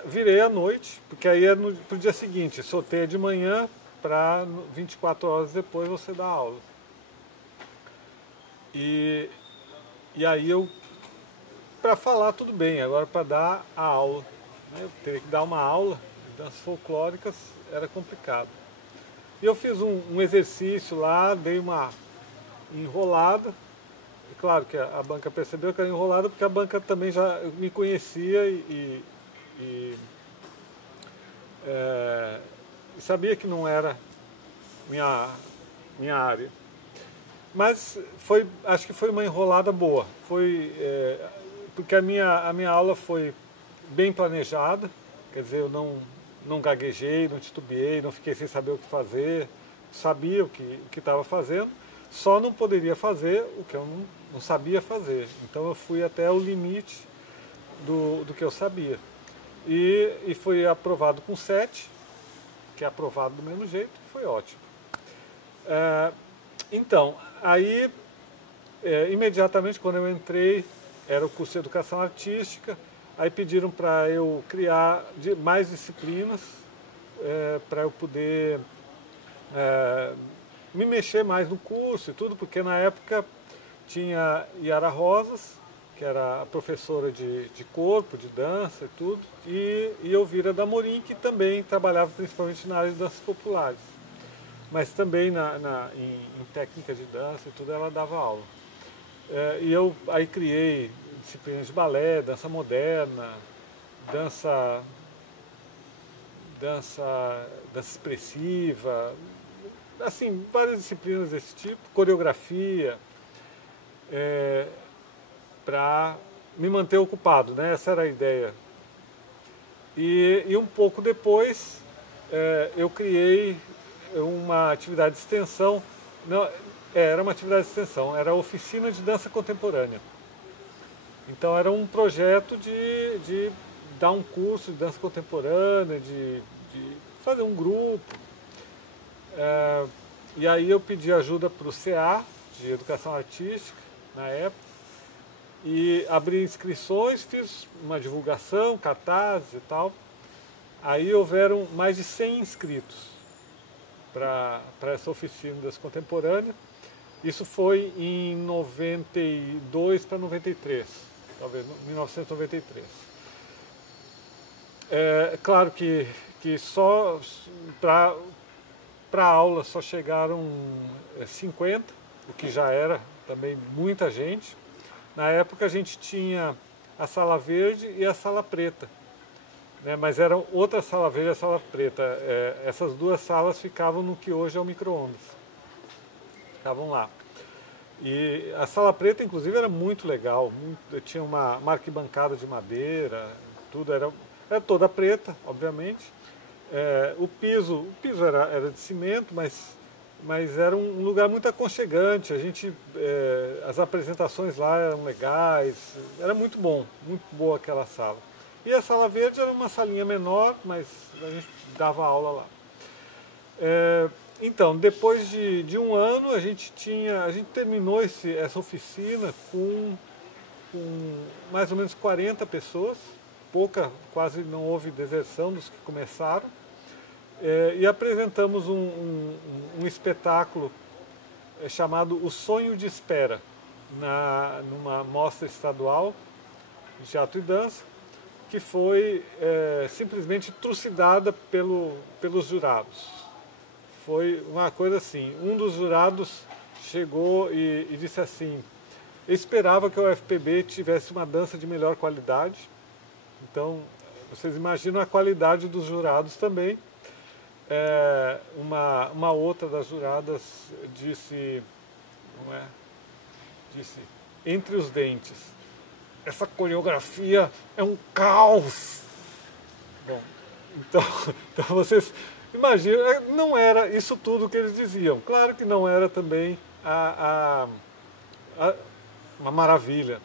virei à noite, porque aí é pro dia seguinte, sorteio de manhã para 24 horas depois você dar aula. E aí para falar tudo bem, agora para dar a aula, né, eu teria que dar uma aula de danças folclóricas, era complicado. E eu fiz um exercício lá, dei uma enrolada. E claro que a banca percebeu que era enrolada, porque a banca também já me conhecia e sabia que não era minha área. Mas acho que foi uma enrolada boa. Porque a minha aula foi bem planejada, quer dizer, eu não gaguejei, não titubeei, não fiquei sem saber o que fazer, sabia o que estava fazendo, só não poderia fazer o que eu não sabia fazer. Então eu fui até o limite do que eu sabia. E fui aprovado com 7, que é aprovado do mesmo jeito, foi ótimo. Então, aí, imediatamente quando eu entrei, era o curso de Educação Artística, aí pediram para eu criar mais disciplinas, para eu poder me mexer mais no curso e tudo, porque na época tinha Yara Rosas, que era a professora de corpo, de dança e tudo, e Elvira Damorim, que também trabalhava principalmente na área de danças populares. Mas também em técnica de dança e tudo, ela dava aula. E eu aí criei disciplinas de balé, dança moderna, dança expressiva, assim, várias disciplinas desse tipo, coreografia, para me manter ocupado, né? Essa era a ideia. E um pouco depois eu criei uma atividade de extensão, não, era uma atividade de extensão, era a oficina de dança contemporânea. Então era um projeto de dar um curso de dança contemporânea, de fazer um grupo. E aí eu pedi ajuda para o CA, de Educação Artística, na época, e abri inscrições, fiz uma divulgação, cartazes e tal. Aí houveram mais de 100 inscritos para essa oficina de dança contemporânea. Isso foi em 92 para 93, talvez 1993. Claro que só para a aula só chegaram 50, o que já era também muita gente. Na época a gente tinha a sala verde e a sala preta, né? Mas eram outra sala verde e a sala preta. Essas duas salas ficavam no que hoje é o micro-ondas. Ficavam lá. E a sala preta, inclusive, era muito legal. Tinha uma arquibancada de madeira, tudo era Era toda preta, obviamente. O piso era de cimento, mas era um lugar muito aconchegante. As apresentações lá eram legais, era muito bom, muito boa aquela sala. E a sala verde era uma salinha menor, mas a gente dava aula lá. Então, depois de um ano, a gente terminou essa oficina com mais ou menos 40 pessoas, quase não houve deserção dos que começaram, e apresentamos um espetáculo chamado O Sonho de Espera, numa mostra estadual de teatro e dança, que foi simplesmente trucidada pelos jurados. Foi uma coisa assim, um dos jurados chegou e disse assim: eu esperava que a UFPB tivesse uma dança de melhor qualidade. Então, vocês imaginam a qualidade dos jurados também. Uma outra das juradas disse, disse, entre os dentes, essa coreografia é um caos. Bom, então vocês imaginam, não era isso tudo que eles diziam. Claro que não era também uma maravilha.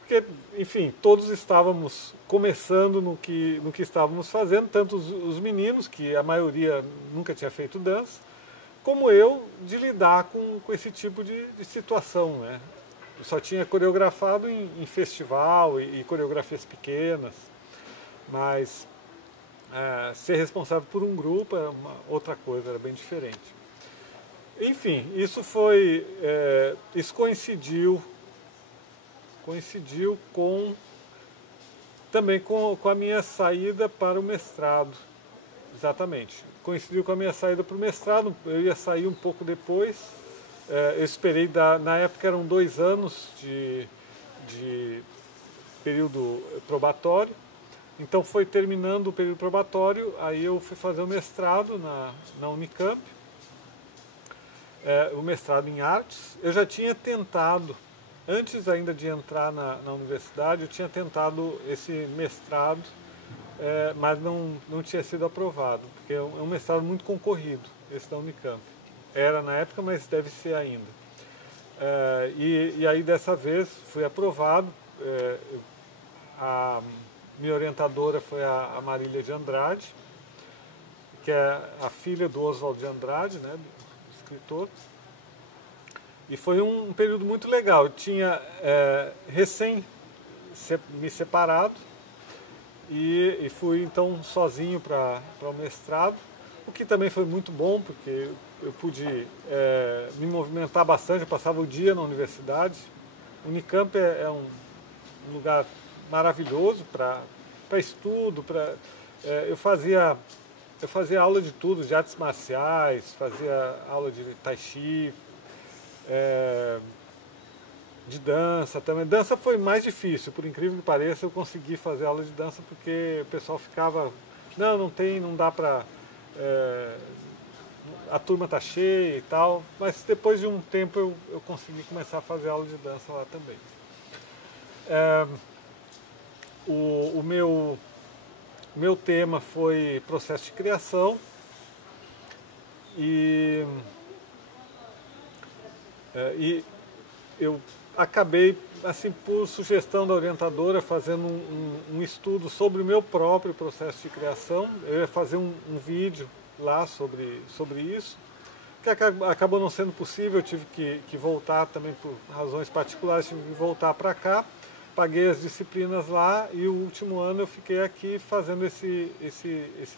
Porque, enfim, todos estávamos começando no que estávamos fazendo, tanto os meninos, que a maioria nunca tinha feito dança, como eu, de lidar com esse tipo de situação, né? Eu só tinha coreografado em festival e coreografias pequenas, mas ser responsável por um grupo era uma outra coisa, era bem diferente. Enfim, isso coincidiu também com a minha saída para o mestrado, exatamente. Coincidiu com a minha saída para o mestrado, eu ia sair um pouco depois, eu esperei, na época eram 2 anos de período probatório, então foi terminando o período probatório, aí eu fui fazer o mestrado na Unicamp, o mestrado em artes. Eu já tinha tentado, antes ainda de entrar na universidade, eu tinha tentado esse mestrado, mas não tinha sido aprovado, porque é um mestrado muito concorrido, esse da Unicamp. Era na época, mas deve ser ainda. E aí dessa vez fui aprovado. A minha orientadora foi a Marília de Andrade, que é a filha do Oswald de Andrade, né, do escritor. E foi um período muito legal. Eu tinha recém me separado e fui então sozinho para o mestrado, o que também foi muito bom, porque eu pude me movimentar bastante. Eu passava o dia na universidade. Unicamp é um lugar maravilhoso para estudo, eu fazia aula de tudo, de artes marciais, fazia aula de tai chi, de dança também. Dança foi mais difícil, por incrível que pareça. Eu consegui fazer aula de dança porque o pessoal ficava, não dá para, a turma tá cheia e tal, mas depois de um tempo eu consegui começar a fazer aula de dança lá também. O meu tema foi processo de criação e eu acabei, assim, por sugestão da orientadora, fazendo um estudo sobre o meu próprio processo de criação. Eu ia fazer um vídeo lá sobre isso, que acabou não sendo possível. Eu tive que voltar também por razões particulares, tive que voltar para cá. Paguei as disciplinas lá e o último ano eu fiquei aqui fazendo esse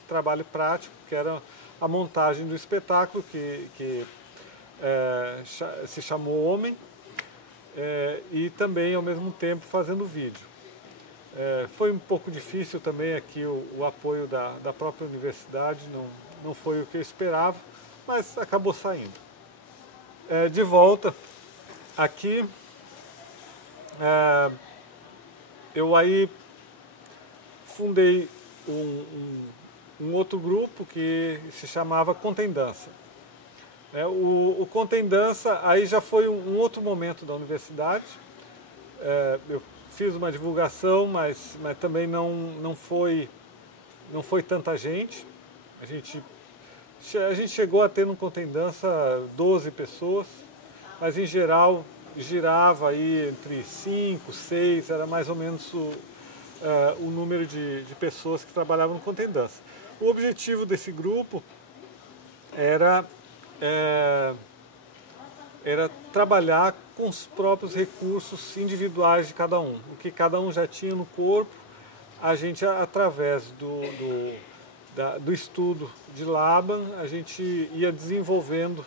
trabalho prático, que era a montagem do espetáculo, que se chamou Homem, e também ao mesmo tempo fazendo vídeo. Foi um pouco difícil também aqui o apoio da própria universidade, não foi o que eu esperava, mas acabou saindo. De volta aqui, eu aí fundei um outro grupo que se chamava Contem Dança. O Contem Dança aí já foi um outro momento da universidade. Eu fiz uma divulgação, mas também não foi tanta gente. A gente chegou a ter no Contem Dança 12 pessoas, mas em geral girava aí entre 5, 6, era mais ou menos o número de pessoas que trabalhavam no Contem Dança. O objetivo desse grupo era trabalhar com os próprios recursos individuais de cada um. O que cada um já tinha no corpo, a gente, através do estudo de Laban, a gente ia desenvolvendo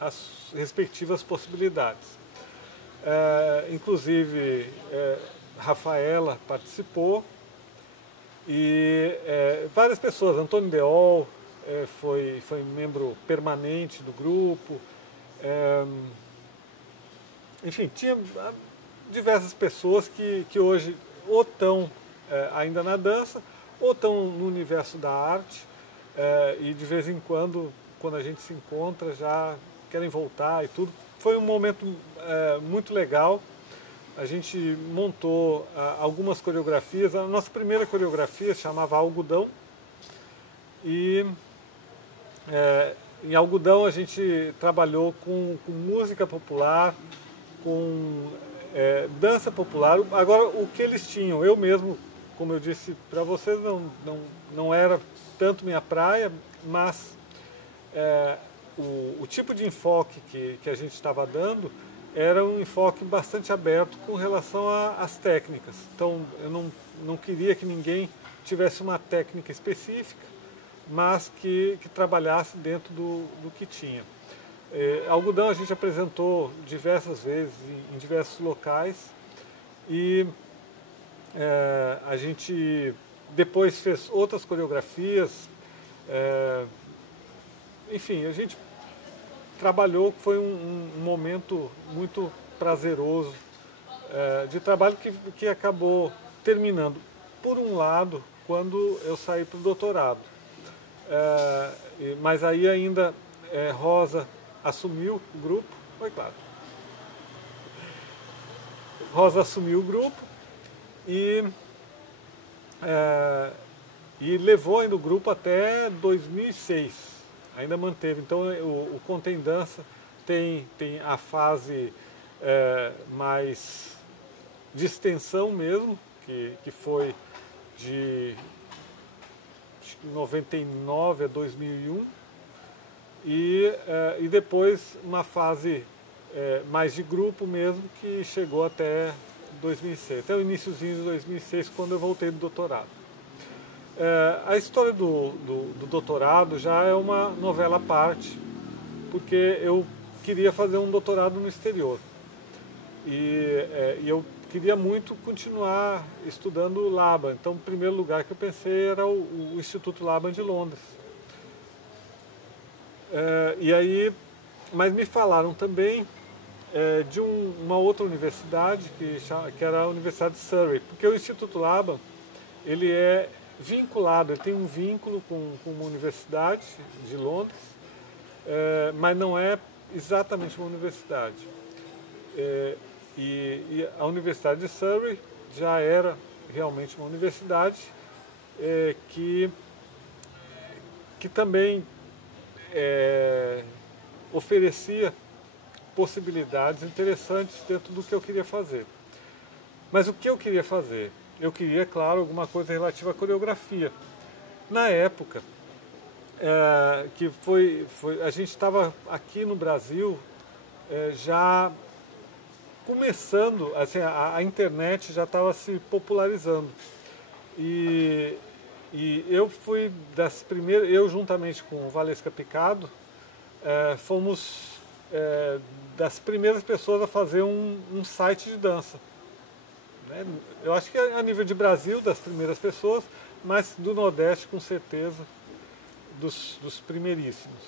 as respectivas possibilidades. Inclusive, Rafaela participou e várias pessoas, Antônio Deol foi membro permanente do grupo, enfim, tinha diversas pessoas que hoje ou estão ainda na dança ou estão no universo da arte e de vez em quando a gente se encontra, já querem voltar e tudo. Foi um momento muito legal. A gente montou algumas coreografias. A nossa primeira coreografia se chamava Algodão. E em Algodão a gente trabalhou com música popular, com dança popular. Agora, o que eles tinham, eu mesmo, como eu disse para vocês, não era tanto minha praia, mas o tipo de enfoque que a gente estava dando era um enfoque bastante aberto com relação às técnicas. Então, eu não queria que ninguém tivesse uma técnica específica, mas que trabalhasse dentro do que tinha. Algodão a gente apresentou diversas vezes em diversos locais e a gente depois fez outras coreografias. Enfim, a gente trabalhou, foi um momento muito prazeroso de trabalho que acabou terminando, por um lado, quando eu saí para o doutorado. Mas aí ainda Rosa assumiu o grupo. Oi, claro. Rosa assumiu o grupo e levou ainda o grupo até 2006. Ainda manteve. Então o Contem Dança tem a fase mais de extensão mesmo, que foi de 99 a 2001, e depois uma fase mais de grupo mesmo, que chegou até 2006, até o iniciozinho de 2006, quando eu voltei do doutorado. A história do doutorado já é uma novela à parte, porque eu queria fazer um doutorado no exterior. E eu queria muito continuar estudando Laban. Então, o primeiro lugar que eu pensei era o Instituto Laban de Londres. Mas me falaram também de uma outra universidade, que era a Universidade de Surrey, porque o Instituto Laban, ele é vinculado, ele tem um vínculo com uma universidade de Londres, mas não é exatamente uma universidade. E a Universidade de Surrey já era realmente uma universidade que também oferecia possibilidades interessantes dentro do que eu queria fazer. Mas o que eu queria fazer? Eu queria, claro, alguma coisa relativa à coreografia. Na época, a gente estava aqui no Brasil já começando, assim, a internet já estava se popularizando. E eu fui das primeiras, eu juntamente com Valesca Picado, fomos das primeiras pessoas a fazer um site de dança. Eu acho que a nível de Brasil, das primeiras pessoas, mas do Nordeste, com certeza, dos primeiríssimos.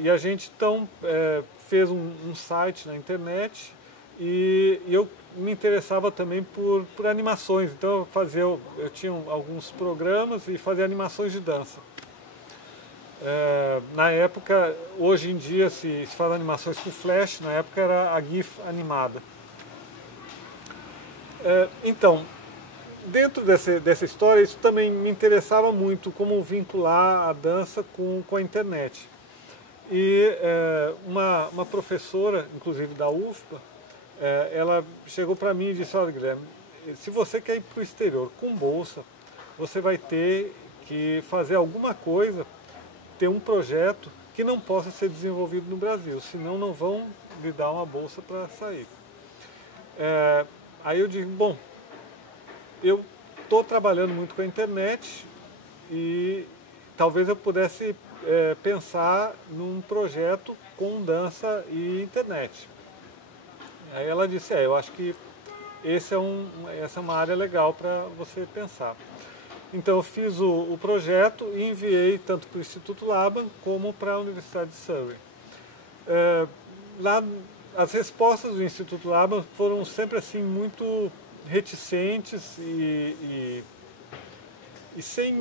E a gente, então, fez um site na internet e eu me interessava também por animações. Então, eu tinha alguns programas e fazia animações de dança. Na época, hoje em dia, se faz animações com flash, na época era a GIF animada. Então, dentro dessa história, isso também me interessava muito, como vincular a dança com a internet. E uma professora, inclusive da UFPA, ela chegou para mim e disse: olha, Guilherme, se você quer ir para o exterior com bolsa, você vai ter que fazer alguma coisa, ter um projeto que não possa ser desenvolvido no Brasil, senão não vão lhe dar uma bolsa para sair. Aí eu digo: bom, eu estou trabalhando muito com a internet e talvez eu pudesse pensar num projeto com dança e internet. Aí ela disse: eu acho que essa é uma área legal para você pensar. Então eu fiz o projeto e enviei tanto para o Instituto Laban como para a Universidade de Surrey. Lá, as respostas do Instituto Laban foram sempre assim muito reticentes e sem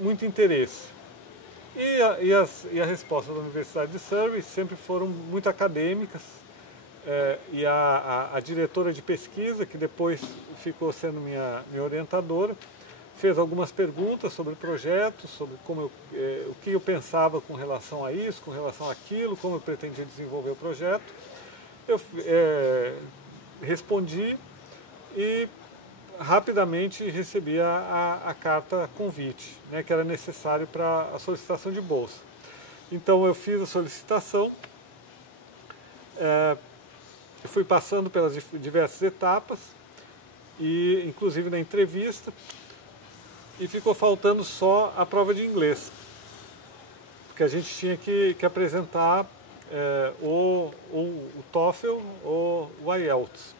muito interesse. E a resposta da Universidade de Surrey sempre foram muito acadêmicas. E a diretora de pesquisa, que depois ficou sendo minha orientadora, fez algumas perguntas sobre o projeto, sobre o que eu pensava com relação a isso, com relação àquilo, como eu pretendia desenvolver o projeto. Eu respondi e rapidamente recebi a carta convite, né, que era necessário para a solicitação de bolsa. Então eu fiz a solicitação, eu fui passando pelas diversas etapas, e inclusive na entrevista, e ficou faltando só a prova de inglês, porque a gente tinha que apresentar o TOEFL ou o IELTS.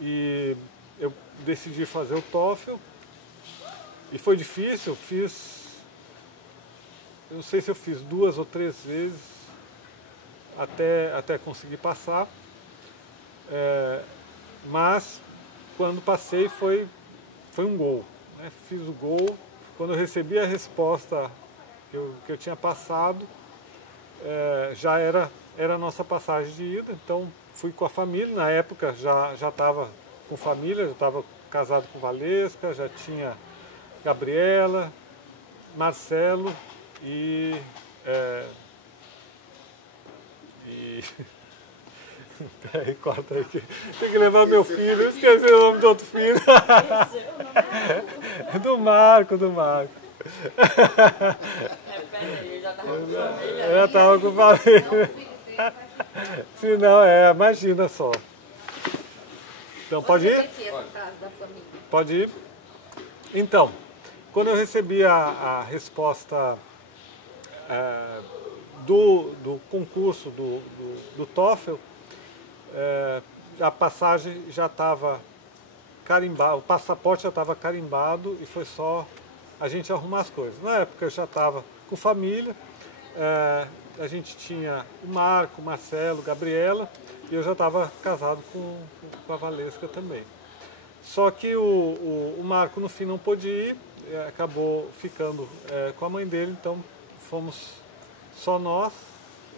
E eu decidi fazer o TOEFL, e foi difícil, eu não sei se eu fiz 2 ou 3 vezes até conseguir passar, mas quando passei foi um gol, né? Fiz o gol. Quando eu recebi a resposta que eu tinha passado, já era a nossa passagem de ida. Então fui com a família. Na época já estava com família, já estava casado com Valesca, já tinha Gabriela, Marcelo e Peraí, corta aqui. Tem que levar meu filho, eu esqueci o nome do outro filho. Do Marco. Ele já estava com família. Eu já estava com família. Se não, imagina só. Então, pode ir? Pode ir. Então, quando eu recebi a resposta do concurso do TOEFL, a passagem já estava carimbada, o passaporte já estava carimbado e foi só a gente arrumar as coisas. Na época eu já estava com família, a gente tinha o Marco, o Marcelo, Gabriela, e eu já estava casado com a Valesca também. Só que o Marco no fim não pôde ir, acabou ficando com a mãe dele, então fomos só nós,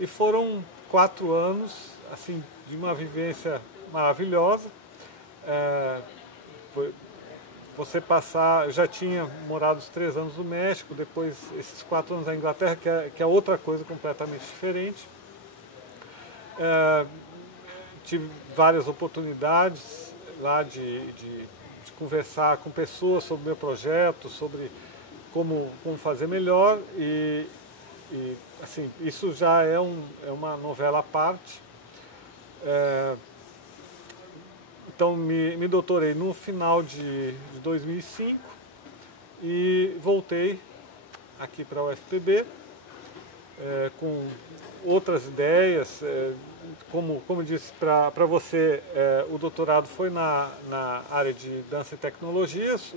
e foram 4 anos assim, de uma vivência maravilhosa. Você passar, eu já tinha morado os 3 anos no México, depois esses 4 anos na Inglaterra, que é outra coisa completamente diferente. Tive várias oportunidades lá de conversar com pessoas sobre o meu projeto, sobre como fazer melhor, e assim, isso já é uma novela à parte. Então me doutorei no final de 2005 e voltei aqui para a UFPB com outras ideias. Como disse para você, o doutorado foi na área de dança e tecnologias,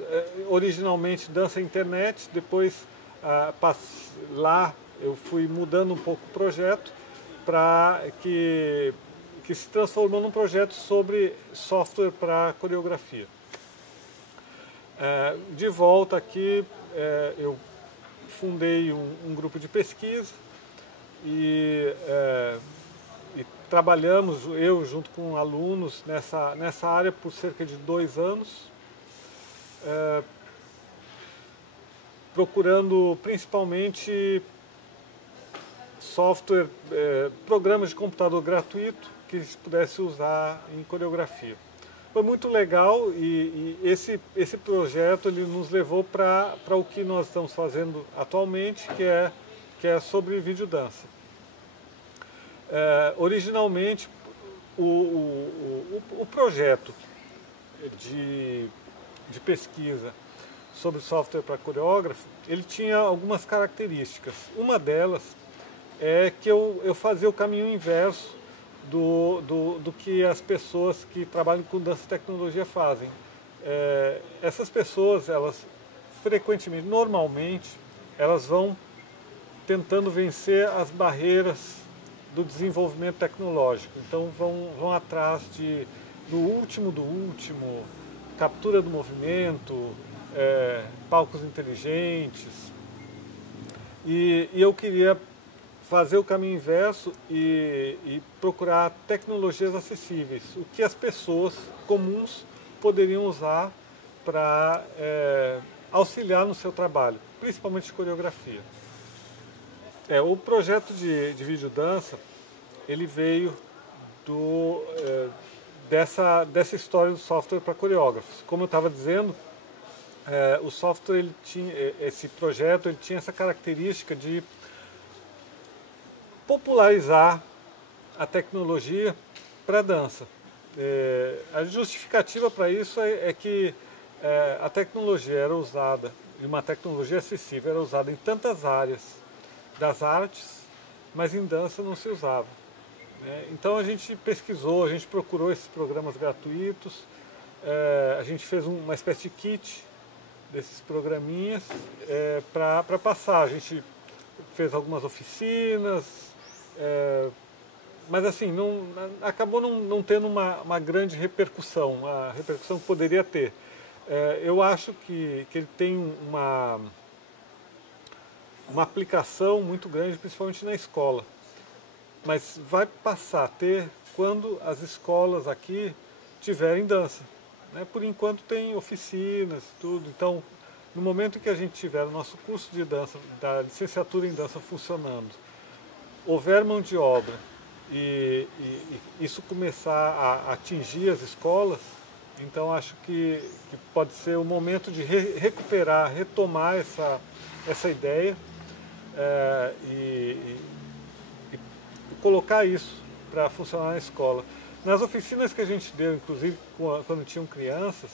originalmente dança e internet, depois lá eu fui mudando um pouco o projeto para que se transformou num projeto sobre software para coreografia. De volta aqui, eu fundei um grupo de pesquisa e trabalhamos, eu junto com alunos, nessa área por cerca de 2 anos, procurando principalmente software, programas de computador gratuito que se pudesse usar em coreografia. Foi muito legal e esse projeto ele nos levou para o que nós estamos fazendo atualmente, que é sobre videodança. Originalmente, o projeto de pesquisa sobre software para coreógrafo, ele tinha algumas características. Uma delas é que eu fazia o caminho inverso do que as pessoas que trabalham com dança e tecnologia fazem. Essas pessoas, elas frequentemente, normalmente, elas vão tentando vencer as barreiras do desenvolvimento tecnológico. Então vão atrás do último, captura do movimento, palcos inteligentes. E eu queria fazer o caminho inverso e procurar tecnologias acessíveis, o que as pessoas comuns poderiam usar para auxiliar no seu trabalho, principalmente de coreografia. O projeto de videodança, ele veio dessa história do software para coreógrafos. Como eu estava dizendo, o software, esse projeto, ele tinha essa característica de popularizar a tecnologia para a dança. A justificativa para isso é que a tecnologia era usada, e uma tecnologia acessível era usada em tantas áreas das artes, mas em dança não se usava. Então a gente pesquisou, a gente procurou esses programas gratuitos, a gente fez uma espécie de kit desses programinhas para passar. A gente fez algumas oficinas, mas assim, acabou não tendo uma grande repercussão, a repercussão que poderia ter. Eu acho que ele tem uma aplicação muito grande, principalmente na escola. Mas vai passar a ter quando as escolas aqui tiverem dança. Por enquanto tem oficinas, tudo. Então, no momento em que a gente tiver o nosso curso de dança, da licenciatura em dança funcionando, houver mão de obra e isso começar a atingir as escolas, então acho que pode ser o momento de recuperar, retomar essa ideia e colocar isso para funcionar na escola. Nas oficinas que a gente deu, inclusive quando tinham crianças,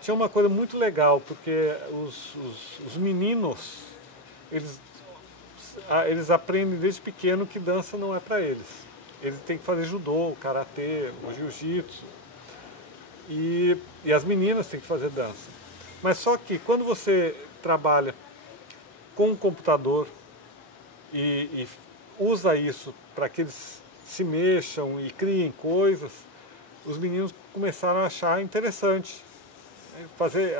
tinha uma coisa muito legal, porque os meninos, eles aprendem desde pequeno que dança não é para eles. Eles têm que fazer judô, o karatê, o jiu-jitsu. E as meninas têm que fazer dança. Mas só que quando você trabalha com um computador e usa isso para que eles se mexam e criem coisas, os meninos começaram a achar interessante. Fazer,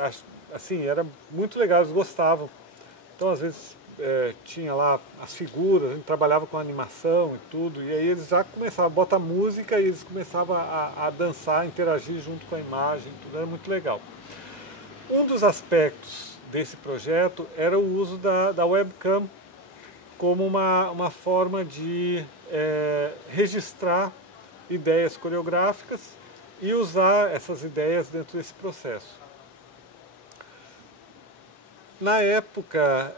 assim, era muito legal, eles gostavam. Então, às vezes, tinha lá as figuras, a gente trabalhava com animação e tudo, e aí eles já começavam a botar música e eles começavam a dançar, interagir junto com a imagem, tudo era muito legal. Um dos aspectos desse projeto era o uso da webcam como uma forma de registrar ideias coreográficas e usar essas ideias dentro desse processo. Na época,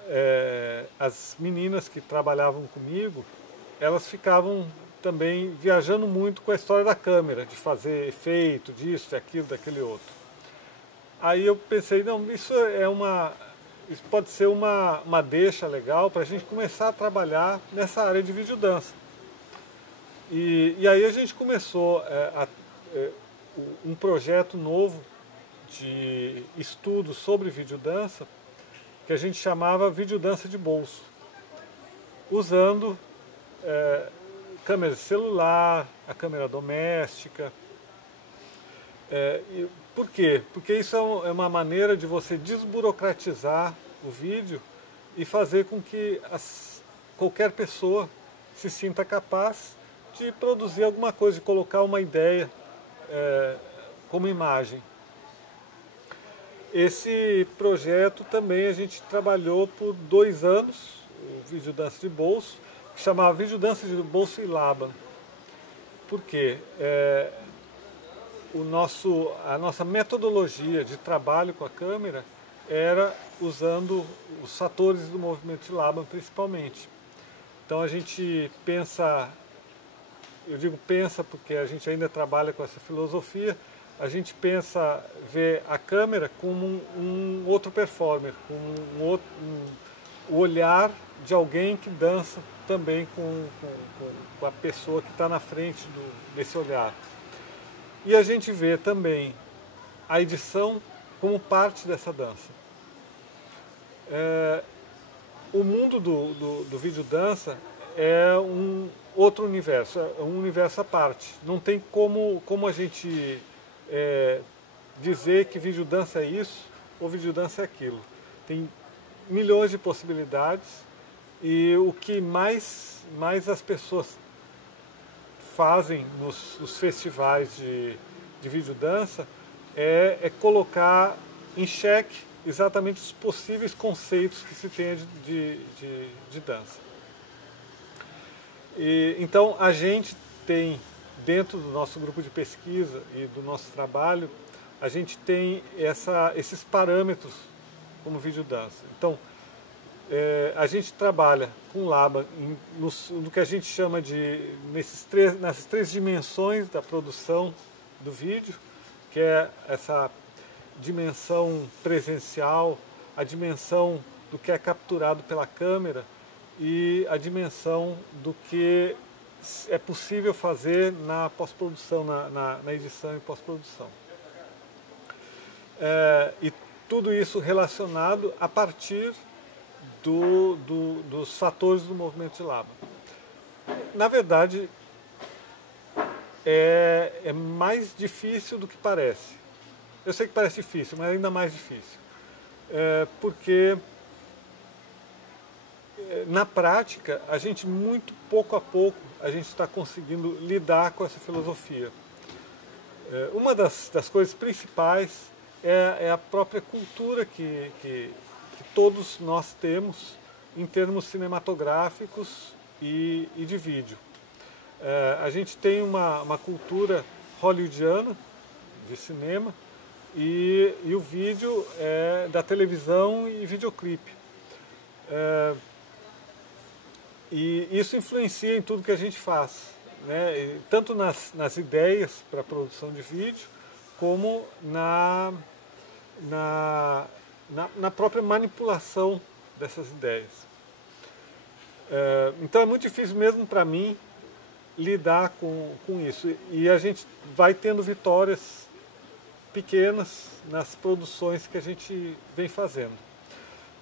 as meninas que trabalhavam comigo, elas ficavam também viajando muito com a história da câmera, de fazer efeito disso, daquilo, daquele outro. Aí eu pensei, não, isso pode ser uma deixa legal para a gente começar a trabalhar nessa área de videodança. E aí a gente começou um projeto novo de estudo sobre videodança, que a gente chamava videodança de bolso, usando câmera de celular, a câmera doméstica. Por quê? Porque isso é uma maneira de você desburocratizar o vídeo e fazer com que qualquer pessoa se sinta capaz de produzir alguma coisa, de colocar uma ideia como imagem. Esse projeto também a gente trabalhou por 2 anos, o Videodança de Bolso, que chamava Videodança de Bolso e Laban. Por quê? A nossa metodologia de trabalho com a câmera era usando os fatores do movimento de Laban principalmente. Então a gente pensa, eu digo pensa porque a gente ainda trabalha com essa filosofia, a gente pensa ver a câmera como um outro performer, com o olhar de alguém que dança também com a pessoa que está na frente desse olhar. E a gente vê também a edição como parte dessa dança. O mundo do videodança é um outro universo, é um universo à parte. Não tem como a gente dizer que videodança é isso ou videodança é aquilo. Tem milhões de possibilidades e o que mais as pessoas fazem nos festivais de videodança é colocar em xeque exatamente os possíveis conceitos que se tem de dança. Então a gente tem, dentro do nosso grupo de pesquisa e do nosso trabalho, a gente tem esses parâmetros como videodança. Então, a gente trabalha com Laban no que a gente chama nessas 3 dimensões da produção do vídeo, que é essa dimensão presencial, a dimensão do que é capturado pela câmera e a dimensão do que é possível fazer na pós-produção, na edição e pós-produção. E tudo isso relacionado a partir dos fatores do movimento de Laban. Na verdade, é mais difícil do que parece. Eu sei que parece difícil, mas é ainda mais difícil. Porque na prática, a gente muito pouco a pouco, a gente está conseguindo lidar com essa filosofia. Uma das coisas principais é a própria cultura que todos nós temos em termos cinematográficos e de vídeo. A gente tem uma cultura hollywoodiana de cinema e o vídeo é da televisão e videoclipe. E isso influencia em tudo que a gente faz, né? Tanto nas ideias para a produção de vídeo, como na própria manipulação dessas ideias. Então é muito difícil mesmo para mim lidar com isso. E a gente vai tendo vitórias pequenas nas produções que a gente vem fazendo.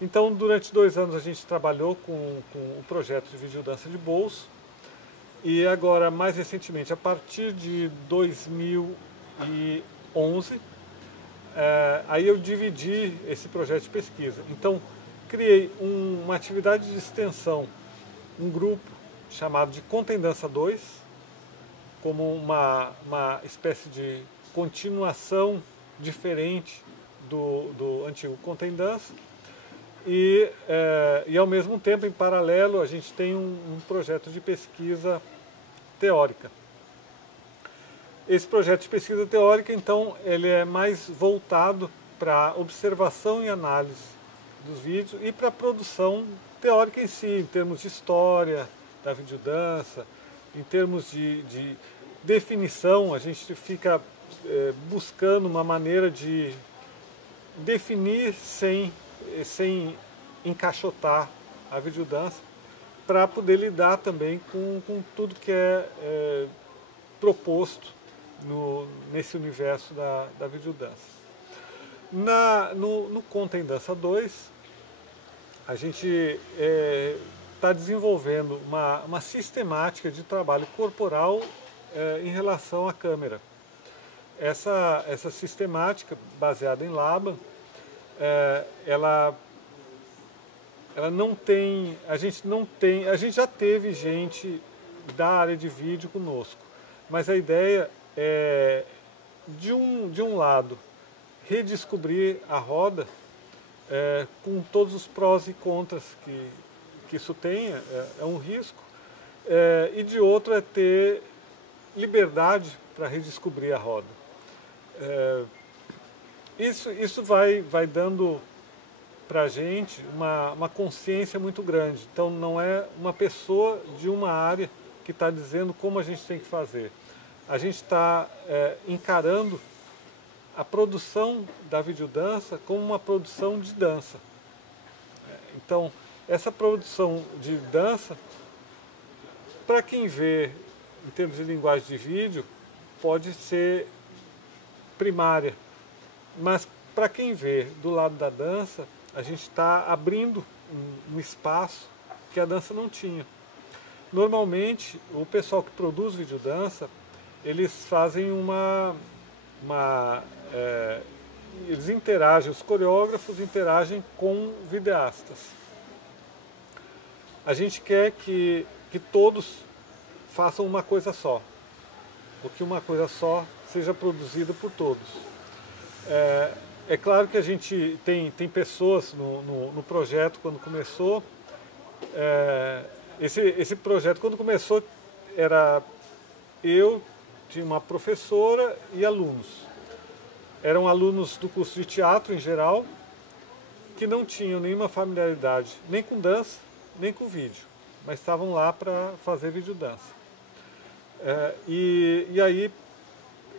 Então, durante 2 anos a gente trabalhou com o projeto de videodança de bolso e agora, mais recentemente, a partir de 2011, aí eu dividi esse projeto de pesquisa. Então, criei uma atividade de extensão, um grupo chamado de Contemdança 2, como uma espécie de continuação diferente do antigo Contemdança. E ao mesmo tempo, em paralelo, a gente tem um projeto de pesquisa teórica. Esse projeto de pesquisa teórica, então, ele é mais voltado para observação e análise dos vídeos e para a produção teórica em si, em termos de história da videodança, em termos de definição. A gente fica buscando uma maneira de definir sem encaixotar a videodança, para poder lidar também com tudo que é proposto nesse universo da videodança. No Contemdança 2, a gente está desenvolvendo uma sistemática de trabalho corporal em relação à câmera. Essa sistemática, baseada em Laban, ela não tem, a gente já teve gente da área de vídeo conosco. Mas a ideia é, de um lado, redescobrir a roda com todos os prós e contras que isso tem, é um risco, e de outro é ter liberdade para redescobrir a roda. Isso vai dando para a gente uma consciência muito grande. Então não é uma pessoa de uma área que está dizendo como a gente tem que fazer. A gente está encarando a produção da videodança como uma produção de dança. Então, essa produção de dança, para quem vê em termos de linguagem de vídeo, pode ser primária. Mas para quem vê do lado da dança, a gente está abrindo um espaço que a dança não tinha. Normalmente, o pessoal que produz videodança, eles fazem eles interagem, os coreógrafos interagem com videastas. A gente quer que todos façam uma coisa só, ou que uma coisa só seja produzida por todos. É claro que a gente tem pessoas no projeto quando começou. Esse projeto quando começou era eu, tinha uma professora e alunos. Eram alunos do curso de teatro em geral, que não tinham nenhuma familiaridade nem com dança, nem com vídeo, mas estavam lá para fazer videodança. E aí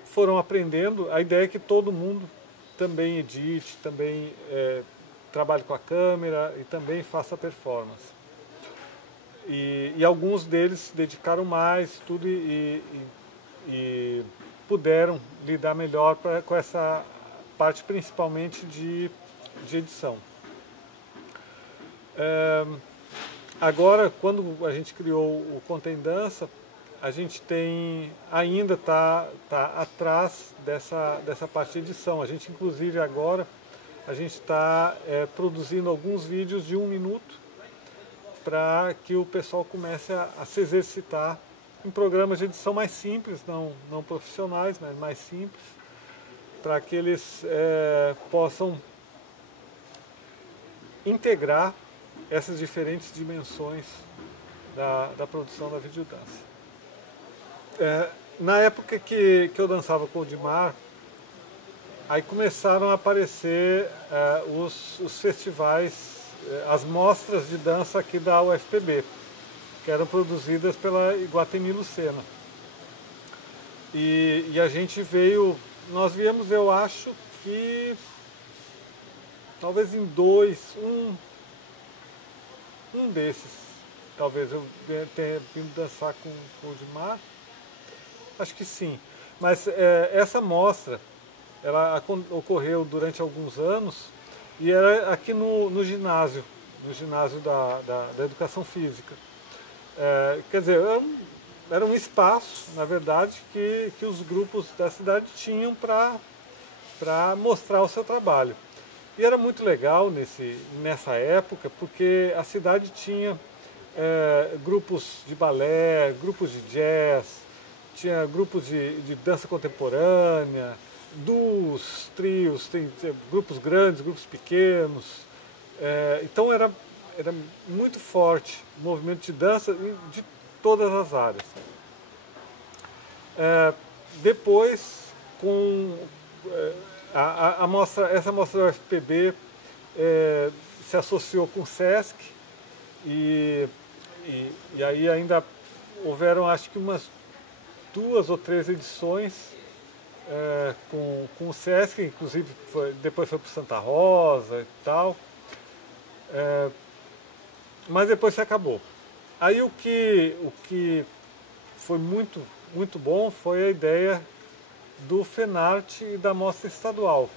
foram aprendendo. A ideia é que todo mundo também edite, também trabalhe com a câmera e também faça performance. E alguns deles se dedicaram mais tudo e puderam lidar melhor com essa parte principalmente de edição. Agora, quando a gente criou o Contém Dança, a gente ainda está atrás dessa parte de edição. A gente, inclusive, agora, a gente está produzindo alguns vídeos de 1 minuto para que o pessoal comece a se exercitar em programas de edição mais simples, não profissionais, mas mais simples, para que eles possam integrar essas diferentes dimensões da produção da videodança. Na época que eu dançava com o Odimar, aí começaram a aparecer os festivais, as mostras de dança aqui da UFPB, que eram produzidas pela Iguatemi Lucena. E a gente nós viemos, eu acho que talvez em um desses, talvez eu tenha vindo dançar com o Odimar, acho que sim. Mas essa mostra, ela ocorreu durante alguns anos e era aqui no ginásio da Educação Física. Quer dizer, era um espaço, na verdade, que os grupos da cidade tinham para mostrar o seu trabalho. E era muito legal nessa época, porque a cidade tinha grupos de balé, grupos de jazz, tinha grupos de dança contemporânea, duos, trios, tem grupos grandes, grupos pequenos. Então era muito forte o movimento de dança de todas as áreas. Depois, com essa mostra da UFPB se associou com o SESC e aí ainda houveram, acho que umas 2 ou 3 edições com o SESC, inclusive depois foi para Santa Rosa e tal. Mas depois se acabou. Aí o que foi muito, muito bom foi a ideia do FENARTE e da mostra estadual.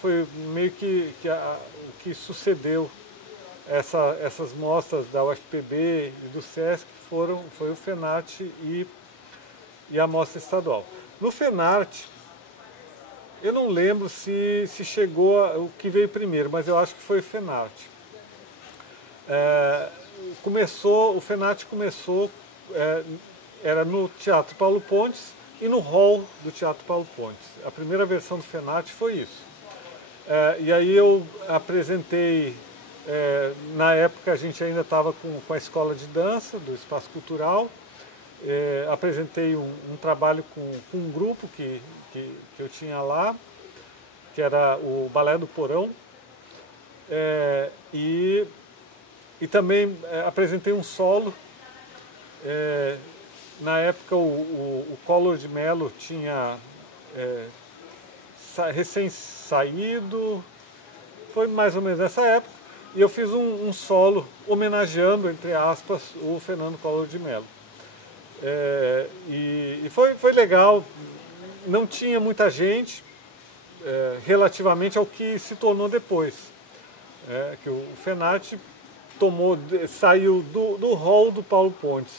Foi meio que o que sucedeu essas mostras da UFPB e do SESC foi o FENARTE e a mostra estadual. No FENARTE, eu não lembro se chegou o que veio primeiro, mas eu acho que foi o FENARTE. O FENARTE começou era no Teatro Paulo Pontes e no hall do Teatro Paulo Pontes. A primeira versão do FENARTE foi isso. E aí eu apresentei, na época a gente ainda estava com a escola de dança do Espaço Cultural, apresentei um trabalho com um grupo que eu tinha lá, que era o Balé do Porão, e também apresentei um solo. Na época o Collor de Mello tinha recém-saído, foi mais ou menos nessa época, e eu fiz um solo homenageando, entre aspas, o Fernando Collor de Mello. E foi legal, não tinha muita gente, relativamente ao que se tornou depois. Que o FENARTE saiu do hall do Paulo Pontes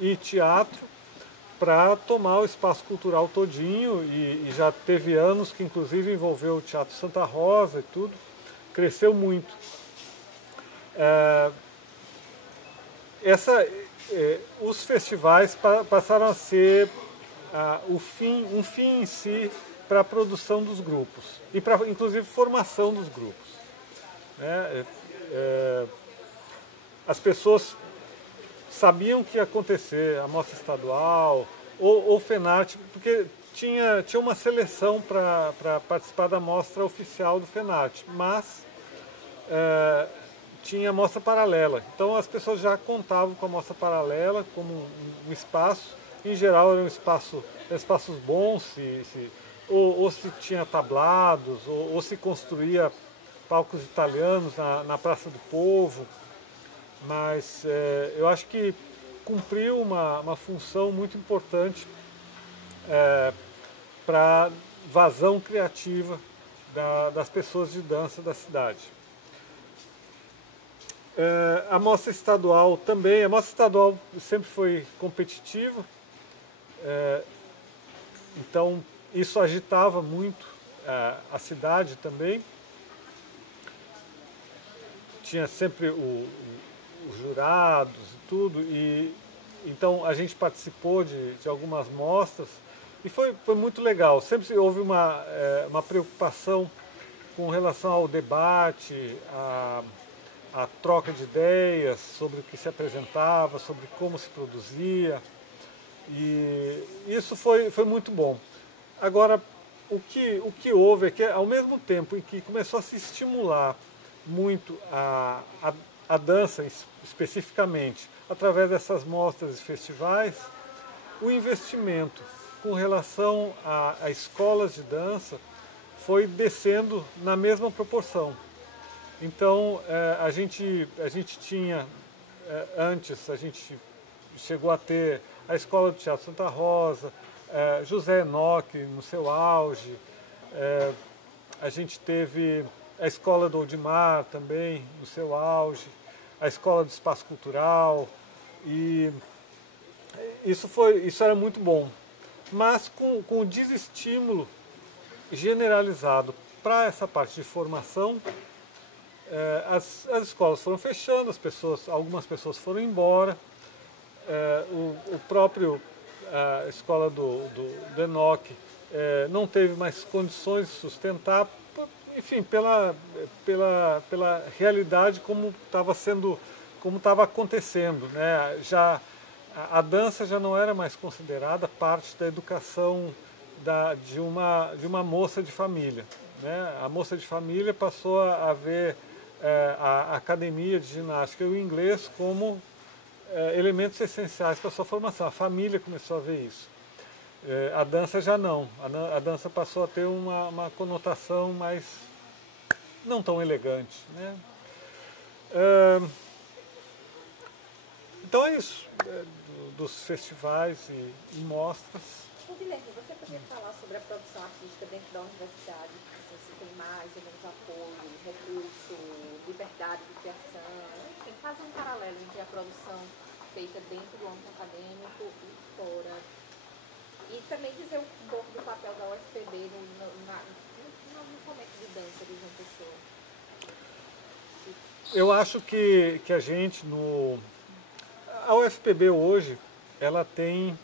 e teatro para tomar o espaço cultural todinho, e já teve anos que inclusive envolveu o Teatro Santa Rosa e tudo, cresceu muito. Os festivais passaram a ser um fim em si para a produção dos grupos e para inclusive formação dos grupos. As pessoas sabiam que ia acontecer a mostra estadual ou FENARTE, porque tinha uma seleção para participar da mostra oficial do FENARTE, mas tinha a mostra paralela. Então as pessoas já contavam com a mostra paralela como um espaço. Em geral eram espaços bons, ou se tinha tablados, ou se construía palcos italianos na Praça do Povo. Mas eu acho que cumpriu uma função muito importante para vazão criativa das pessoas de dança da cidade. A mostra estadual também, a mostra estadual sempre foi competitiva, então isso agitava muito a cidade também. Tinha sempre os jurados e tudo, e então a gente participou de algumas mostras e foi muito legal. Sempre houve uma preocupação com relação ao debate, a troca de ideias sobre o que se apresentava, sobre como se produzia, e isso foi muito bom. Agora, o que houve é que, ao mesmo tempo em que começou a se estimular muito a dança, especificamente, através dessas mostras e festivais, o investimento com relação a escolas de dança foi descendo na mesma proporção. Então, a gente tinha, antes, a gente chegou a ter a Escola do Teatro Santa Rosa, José Enoch no seu auge, a gente teve a Escola do Oldmar também no seu auge, a Escola do Espaço Cultural, e isso era muito bom. Mas com o desestímulo generalizado para essa parte de formação, as escolas foram fechando, algumas pessoas foram embora, o próprio a escola do Enoch não teve mais condições de sustentar, enfim, pela realidade como estava acontecendo, né? A dança já não era mais considerada parte da educação de uma moça de família, né? A moça de família passou a ver a academia de ginástica e o inglês como elementos essenciais para a sua formação. A família começou a ver isso. A dança já não. A dança passou a ter uma conotação mais não tão elegante, né? Então é isso, dos festivais e mostras. Guilherme, você poderia falar sobre a produção artística dentro da universidade? Se tem mais ou menos apoio, recurso, liberdade de criação, enfim, faz um paralelo entre a produção feita dentro do âmbito acadêmico e fora. E também dizer um pouco do papel da UFPB no fomento de dança de João Pessoa. Eu acho que a gente, a UFPB hoje, ela tem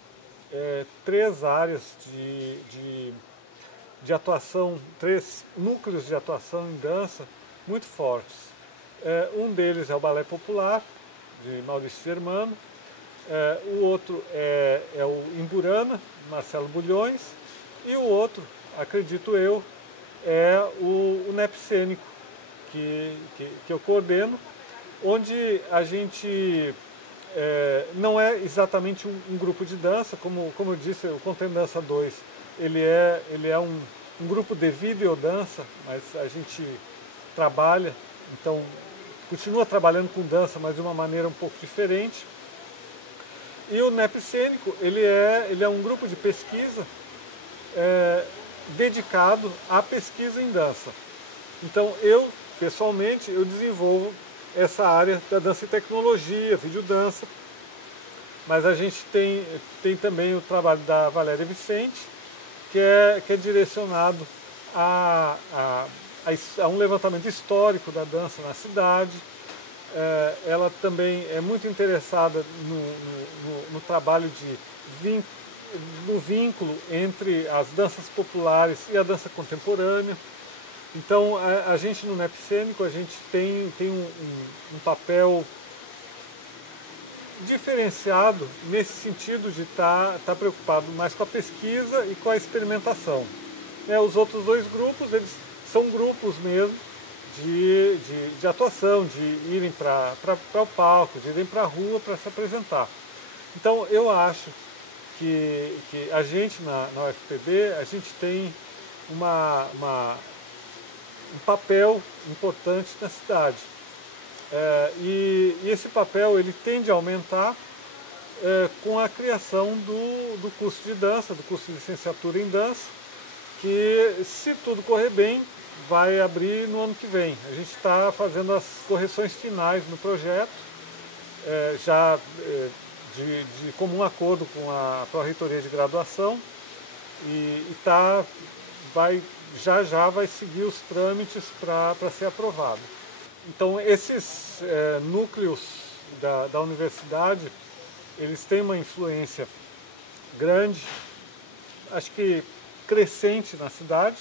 três áreas de atuação, três núcleos de atuação em dança muito fortes. Um deles é o Balé Popular, de Maurício Germano. O outro é o Imburana, Marcelo Bulhões. E o outro, acredito eu, é o NEP Cênico, que eu coordeno, onde a gente não é exatamente um grupo de dança, como eu disse, o Contém Dança 2, ele é um grupo de videodança, mas a gente trabalha, então continua trabalhando com dança, mas de uma maneira um pouco diferente. E o NEP Cênico, ele é um grupo de pesquisa dedicado à pesquisa em dança. Então eu, pessoalmente, eu desenvolvo essa área da dança e tecnologia, videodança, mas a gente tem também o trabalho da Valéria Vicente, que é direcionado a um levantamento histórico da dança na cidade. Ela também é muito interessada no trabalho no vínculo entre as danças populares e a dança contemporânea. Então a gente no NEP Cênico, a gente tem um papel diferenciado nesse sentido de estar preocupado mais com a pesquisa e com a experimentação. Os outros dois grupos, eles são grupos mesmo de atuação, de irem para o palco, de irem para a rua para se apresentar. Então eu acho que a gente na UFPB, a gente tem um papel importante na cidade. E esse papel ele tende a aumentar com a criação do curso de dança, do curso de licenciatura em dança, que, se tudo correr bem, vai abrir no ano que vem. A gente está fazendo as correções finais no projeto, já de comum acordo com a Pró-Reitoria de Graduação, e já vai seguir os trâmites para ser aprovado. Então esses núcleos da universidade, eles têm uma influência grande, acho que crescente na cidade,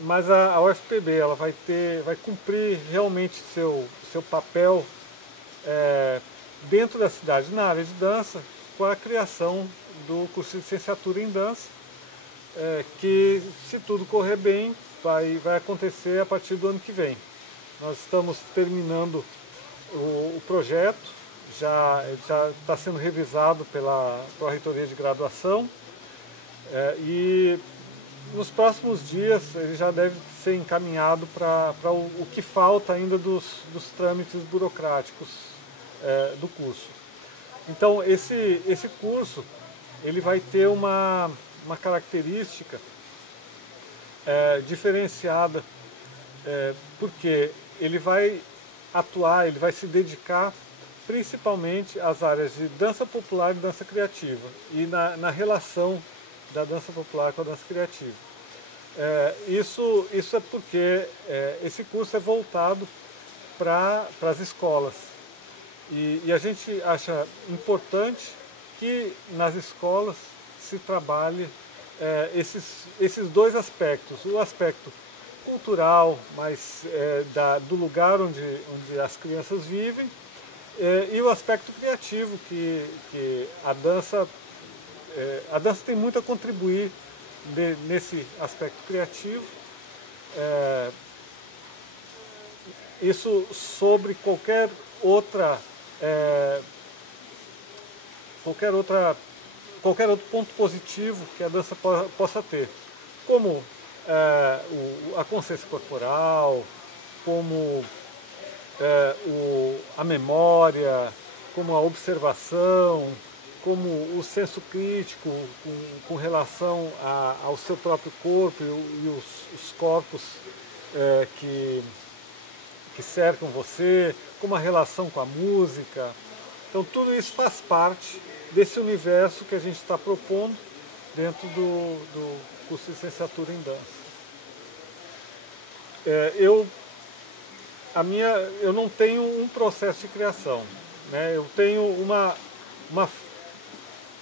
mas a UFPB ela vai cumprir realmente seu papel dentro da cidade na área de dança, com a criação do curso de licenciatura em dança, que, se tudo correr bem, vai acontecer a partir do ano que vem. Nós estamos terminando o projeto, já está sendo revisado pela Pró-Reitoria de Graduação, e nos próximos dias ele já deve ser encaminhado para o que falta ainda dos trâmites burocráticos do curso. Então esse curso ele vai ter uma característica diferenciada, porque ele vai atuar, ele vai se dedicar principalmente às áreas de dança popular e dança criativa, e na relação da dança popular com a dança criativa. Isso é porque esse curso é voltado para as escolas, e a gente acha importante que nas escolas se trabalhe esses dois aspectos, o aspecto cultural, mas do lugar onde as crianças vivem, e o aspecto criativo, que a dança tem muito a contribuir nesse aspecto criativo. Isso sobre qualquer outro ponto positivo que a dança possa ter, como a consciência corporal, como a memória, como a observação, como o senso crítico com relação ao seu próprio corpo e os corpos que cercam você, como a relação com a música. Então tudo isso faz parte desse universo que a gente está propondo dentro do curso de licenciatura em dança. Eu não tenho um processo de criação, né? Eu tenho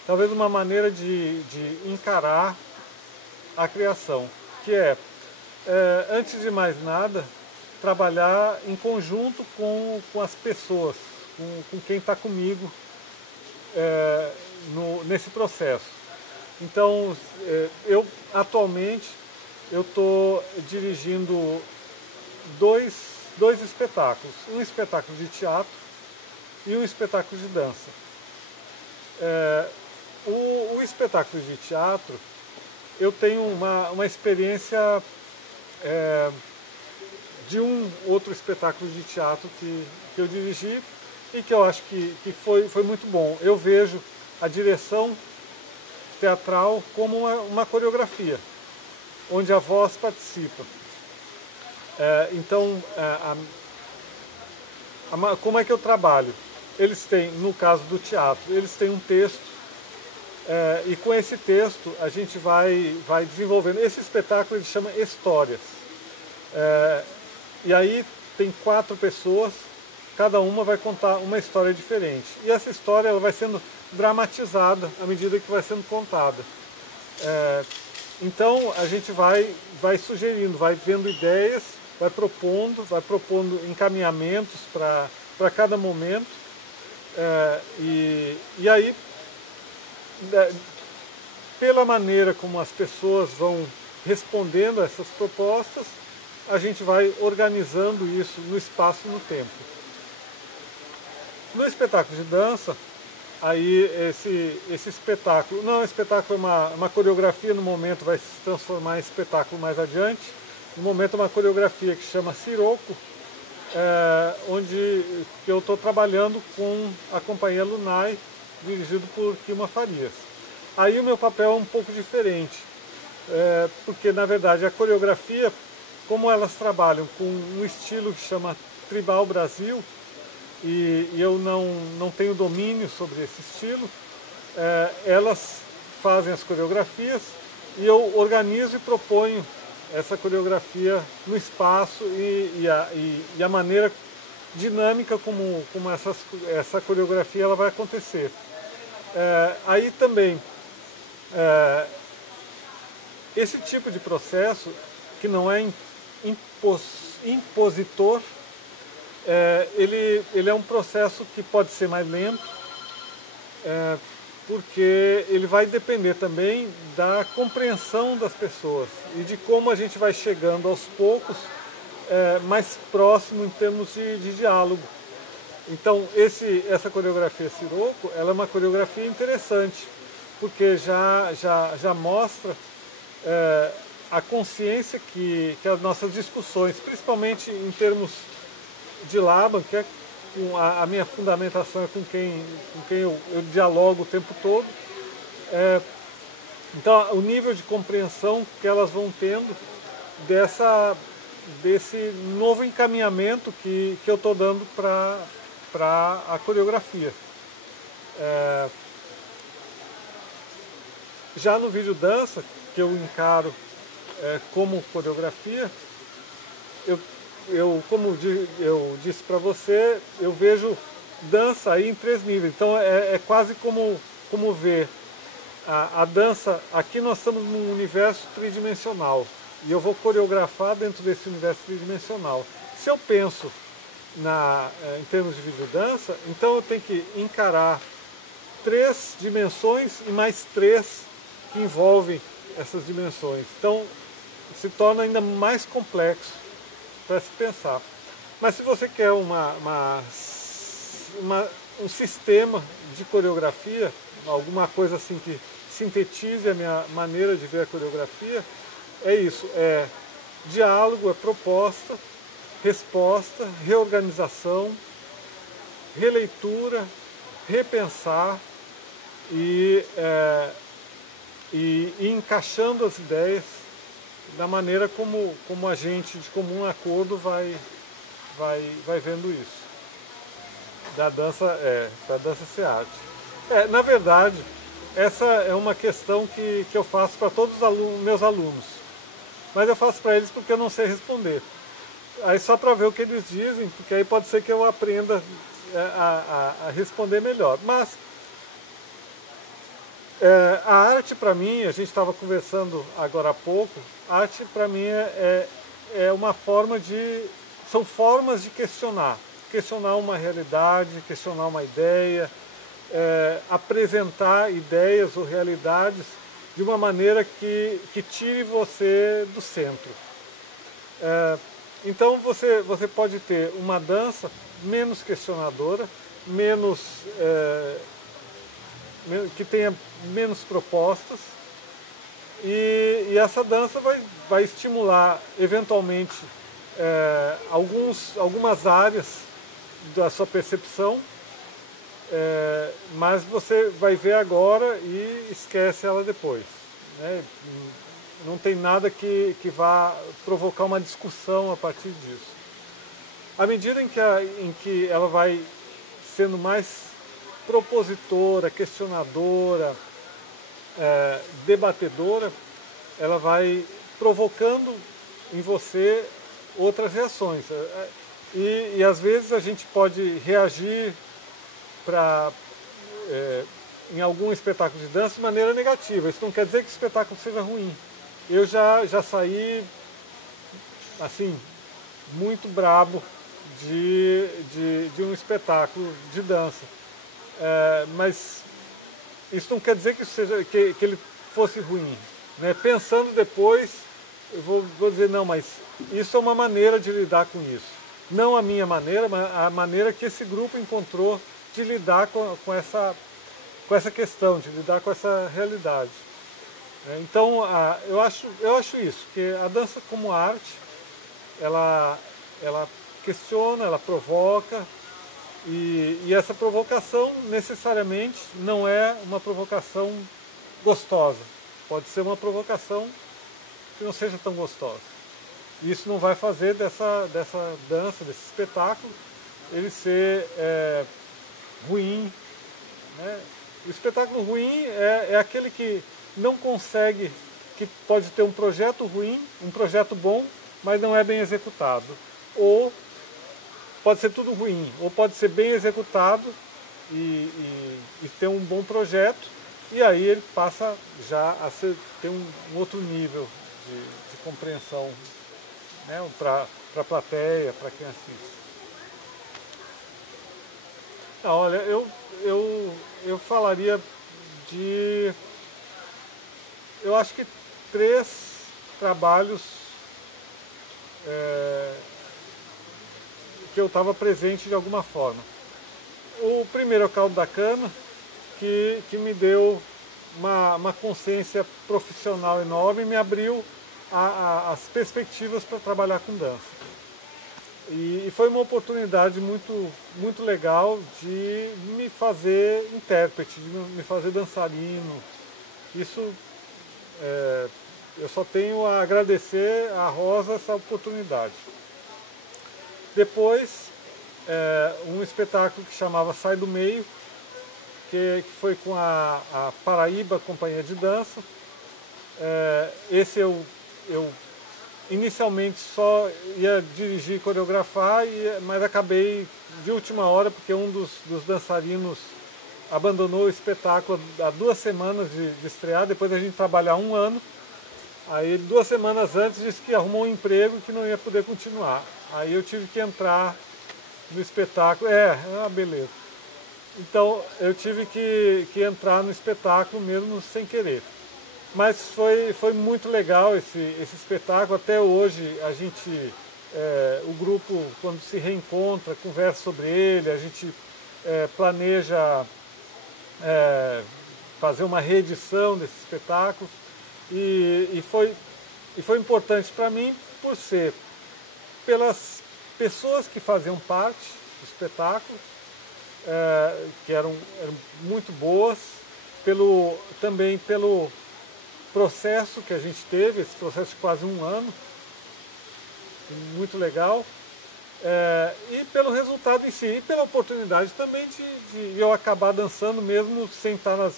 talvez uma maneira de encarar a criação, que antes de mais nada, trabalhar em conjunto com as pessoas, com quem está comigo nesse processo. Então, eu atualmente eu estou dirigindo dois espetáculos, um espetáculo de teatro e um espetáculo de dança. O espetáculo de teatro, eu tenho uma experiência de um outro espetáculo de teatro que eu dirigi e que eu acho que foi muito bom. Eu vejo a direção teatral como uma coreografia, onde a voz participa. Então, como é que eu trabalho? Eles têm, no caso do teatro, eles têm um texto, e com esse texto a gente vai desenvolvendo. Esse espetáculo ele chama Histórias. E aí tem 4 pessoas, cada uma vai contar uma história diferente. E essa história ela vai sendo dramatizada à medida que vai sendo contada. Então a gente vai sugerindo, vai vendo ideias, vai propondo encaminhamentos para cada momento. E aí, pela maneira como as pessoas vão respondendo a essas propostas, a gente vai organizando isso no espaço e no tempo. No espetáculo de dança, aí esse espetáculo, não é um espetáculo, é uma coreografia, no momento vai se transformar em espetáculo mais adiante. No momento é uma coreografia que chama Siroco, onde eu estou trabalhando com a companhia Lunai, dirigido por Kilma Farias. Aí o meu papel é um pouco diferente, porque na verdade a coreografia, como elas trabalham com um estilo que chama Tribal Brasil, e eu não tenho domínio sobre esse estilo, elas fazem as coreografias e eu organizo e proponho essa coreografia no espaço e a maneira dinâmica como essa coreografia ela vai acontecer. Aí também, esse tipo de processo, que não é impositor, ele é um processo que pode ser mais lento, porque ele vai depender também da compreensão das pessoas e de como a gente vai chegando aos poucos mais próximo em termos de diálogo. Então essa coreografia Siroco, ela é uma coreografia interessante, porque já mostra a consciência que as nossas discussões, principalmente em termos de Laban, que é a minha fundamentação é com quem eu dialogo o tempo todo. Então, o nível de compreensão que elas vão tendo desse novo encaminhamento que eu estou dando para a coreografia. Já no vídeo dança, que eu encaro como coreografia, como eu disse para você, eu vejo dança aí em 3 níveis. Então é quase como ver a dança. Aqui nós estamos num universo tridimensional e eu vou coreografar dentro desse universo tridimensional. Se eu penso em termos de videodança, então eu tenho que encarar 3 dimensões e mais 3 que envolvem essas dimensões. Então se torna ainda mais complexo para se pensar. Mas se você quer um sistema de coreografia, alguma coisa assim que sintetize a minha maneira de ver a coreografia, é isso, é diálogo, é proposta, resposta, reorganização, releitura, repensar e encaixando as ideias da maneira como a gente, de comum acordo, vai vendo isso. Da dança ser arte. Na verdade, essa é uma questão que eu faço para todos os meus alunos. Mas eu faço para eles porque eu não sei responder. Aí só para ver o que eles dizem, porque aí pode ser que eu aprenda a responder melhor. Mas A arte para mim, a gente estava conversando agora há pouco, a arte para mim é uma forma de... São formas de questionar. Questionar uma realidade, questionar uma ideia, apresentar ideias ou realidades de uma maneira que tire você do centro. Então você pode ter uma dança menos questionadora, que tenha menos propostas, e essa dança vai estimular eventualmente algumas áreas da sua percepção, mas você vai ver agora e esquece ela depois, né? Não tem nada que vá provocar uma discussão a partir disso. À medida em que ela vai sendo mais propositora, questionadora, debatedora, ela vai provocando em você outras reações. E às vezes a gente pode reagir em algum espetáculo de dança de maneira negativa. Isso não quer dizer que o espetáculo seja ruim. Eu já saí assim, muito brabo de um espetáculo de dança. Mas isso não quer dizer que ele fosse ruim, né? Pensando depois, eu vou dizer, não, mas isso é uma maneira de lidar com isso. Não a minha maneira, mas a maneira que esse grupo encontrou de lidar com essa questão, de lidar com essa realidade. Então, eu acho isso, que a dança como arte, ela questiona, ela provoca, e essa provocação necessariamente não é uma provocação gostosa. Pode ser uma provocação que não seja tão gostosa. Isso não vai fazer dessa dança, desse espetáculo, ele ser ruim, né? O espetáculo ruim é aquele que não consegue, que pode ter um projeto ruim, um projeto bom, mas não é bem executado. Ou pode ser tudo ruim, ou pode ser bem executado e ter um bom projeto, e aí ele passa já a ter um outro nível de compreensão, né, para a plateia, para quem assiste. Não, olha, eu falaria de... Eu acho que 3 trabalhos que eu estava presente de alguma forma. O primeiro é o Caldo da Cana, que me deu uma consciência profissional enorme e me abriu as perspectivas para trabalhar com dança. E foi uma oportunidade muito legal de me fazer intérprete, de me fazer dançarino. Isso, eu só tenho a agradecer a Rosa essa oportunidade. Depois, um espetáculo que chamava Sai do Meio, que foi com a Paraíba Companhia de Dança. Esse eu inicialmente só ia dirigir e coreografar, mas acabei de última hora, porque um dos dançarinos abandonou o espetáculo há 2 semanas de estrear, depois a gente trabalhar 1 ano. Aí 2 semanas antes disse que arrumou um emprego e que não ia poder continuar. Aí eu tive que entrar no espetáculo. Beleza. Então eu tive que entrar no espetáculo mesmo sem querer. Mas foi muito legal esse espetáculo. Até hoje a gente, o grupo, quando se reencontra, conversa sobre ele, a gente planeja fazer uma reedição desse espetáculo. E foi importante para mim por ser pelas pessoas que faziam parte do espetáculo, que eram muito boas, também pelo processo que a gente teve, esse processo de quase 1 ano, muito legal, e pelo resultado em si, e pela oportunidade também de eu acabar dançando mesmo sem estar na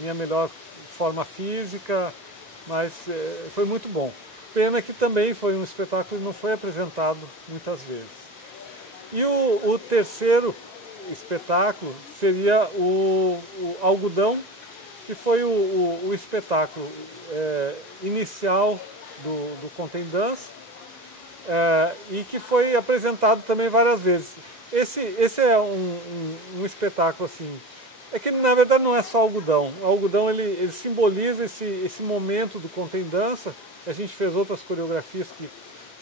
minha melhor forma física, mas foi muito bom. Pena que também foi um espetáculo que não foi apresentado muitas vezes. E o terceiro espetáculo seria o Algodão, que foi o espetáculo inicial do Contem Dança, e que foi apresentado também várias vezes. Esse é um espetáculo assim, é que na verdade não é só algodão. O algodão ele simboliza esse momento do Contem Dança. A gente fez outras coreografias que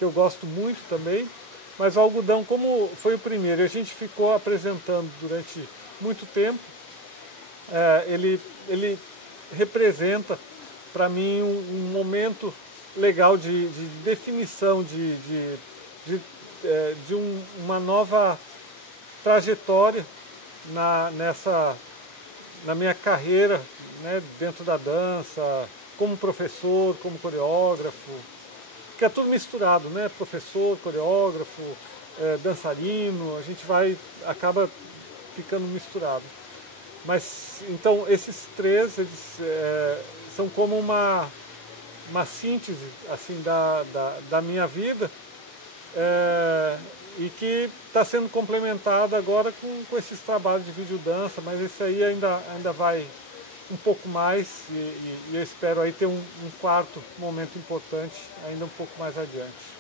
eu gosto muito também, mas o algodão, como foi o primeiro, e a gente ficou apresentando durante muito tempo, ele representa para mim um momento legal de definição de uma nova trajetória na minha carreira, né, dentro da dança, como professor, como coreógrafo, que é tudo misturado, né? Professor, coreógrafo, dançarino, a gente acaba ficando misturado. Mas então esses três são como uma síntese assim da minha vida, e que está sendo complementada agora com esses trabalhos de videodança, mas esse aí ainda vai um pouco mais, e eu espero aí ter um quarto momento importante ainda um pouco mais adiante.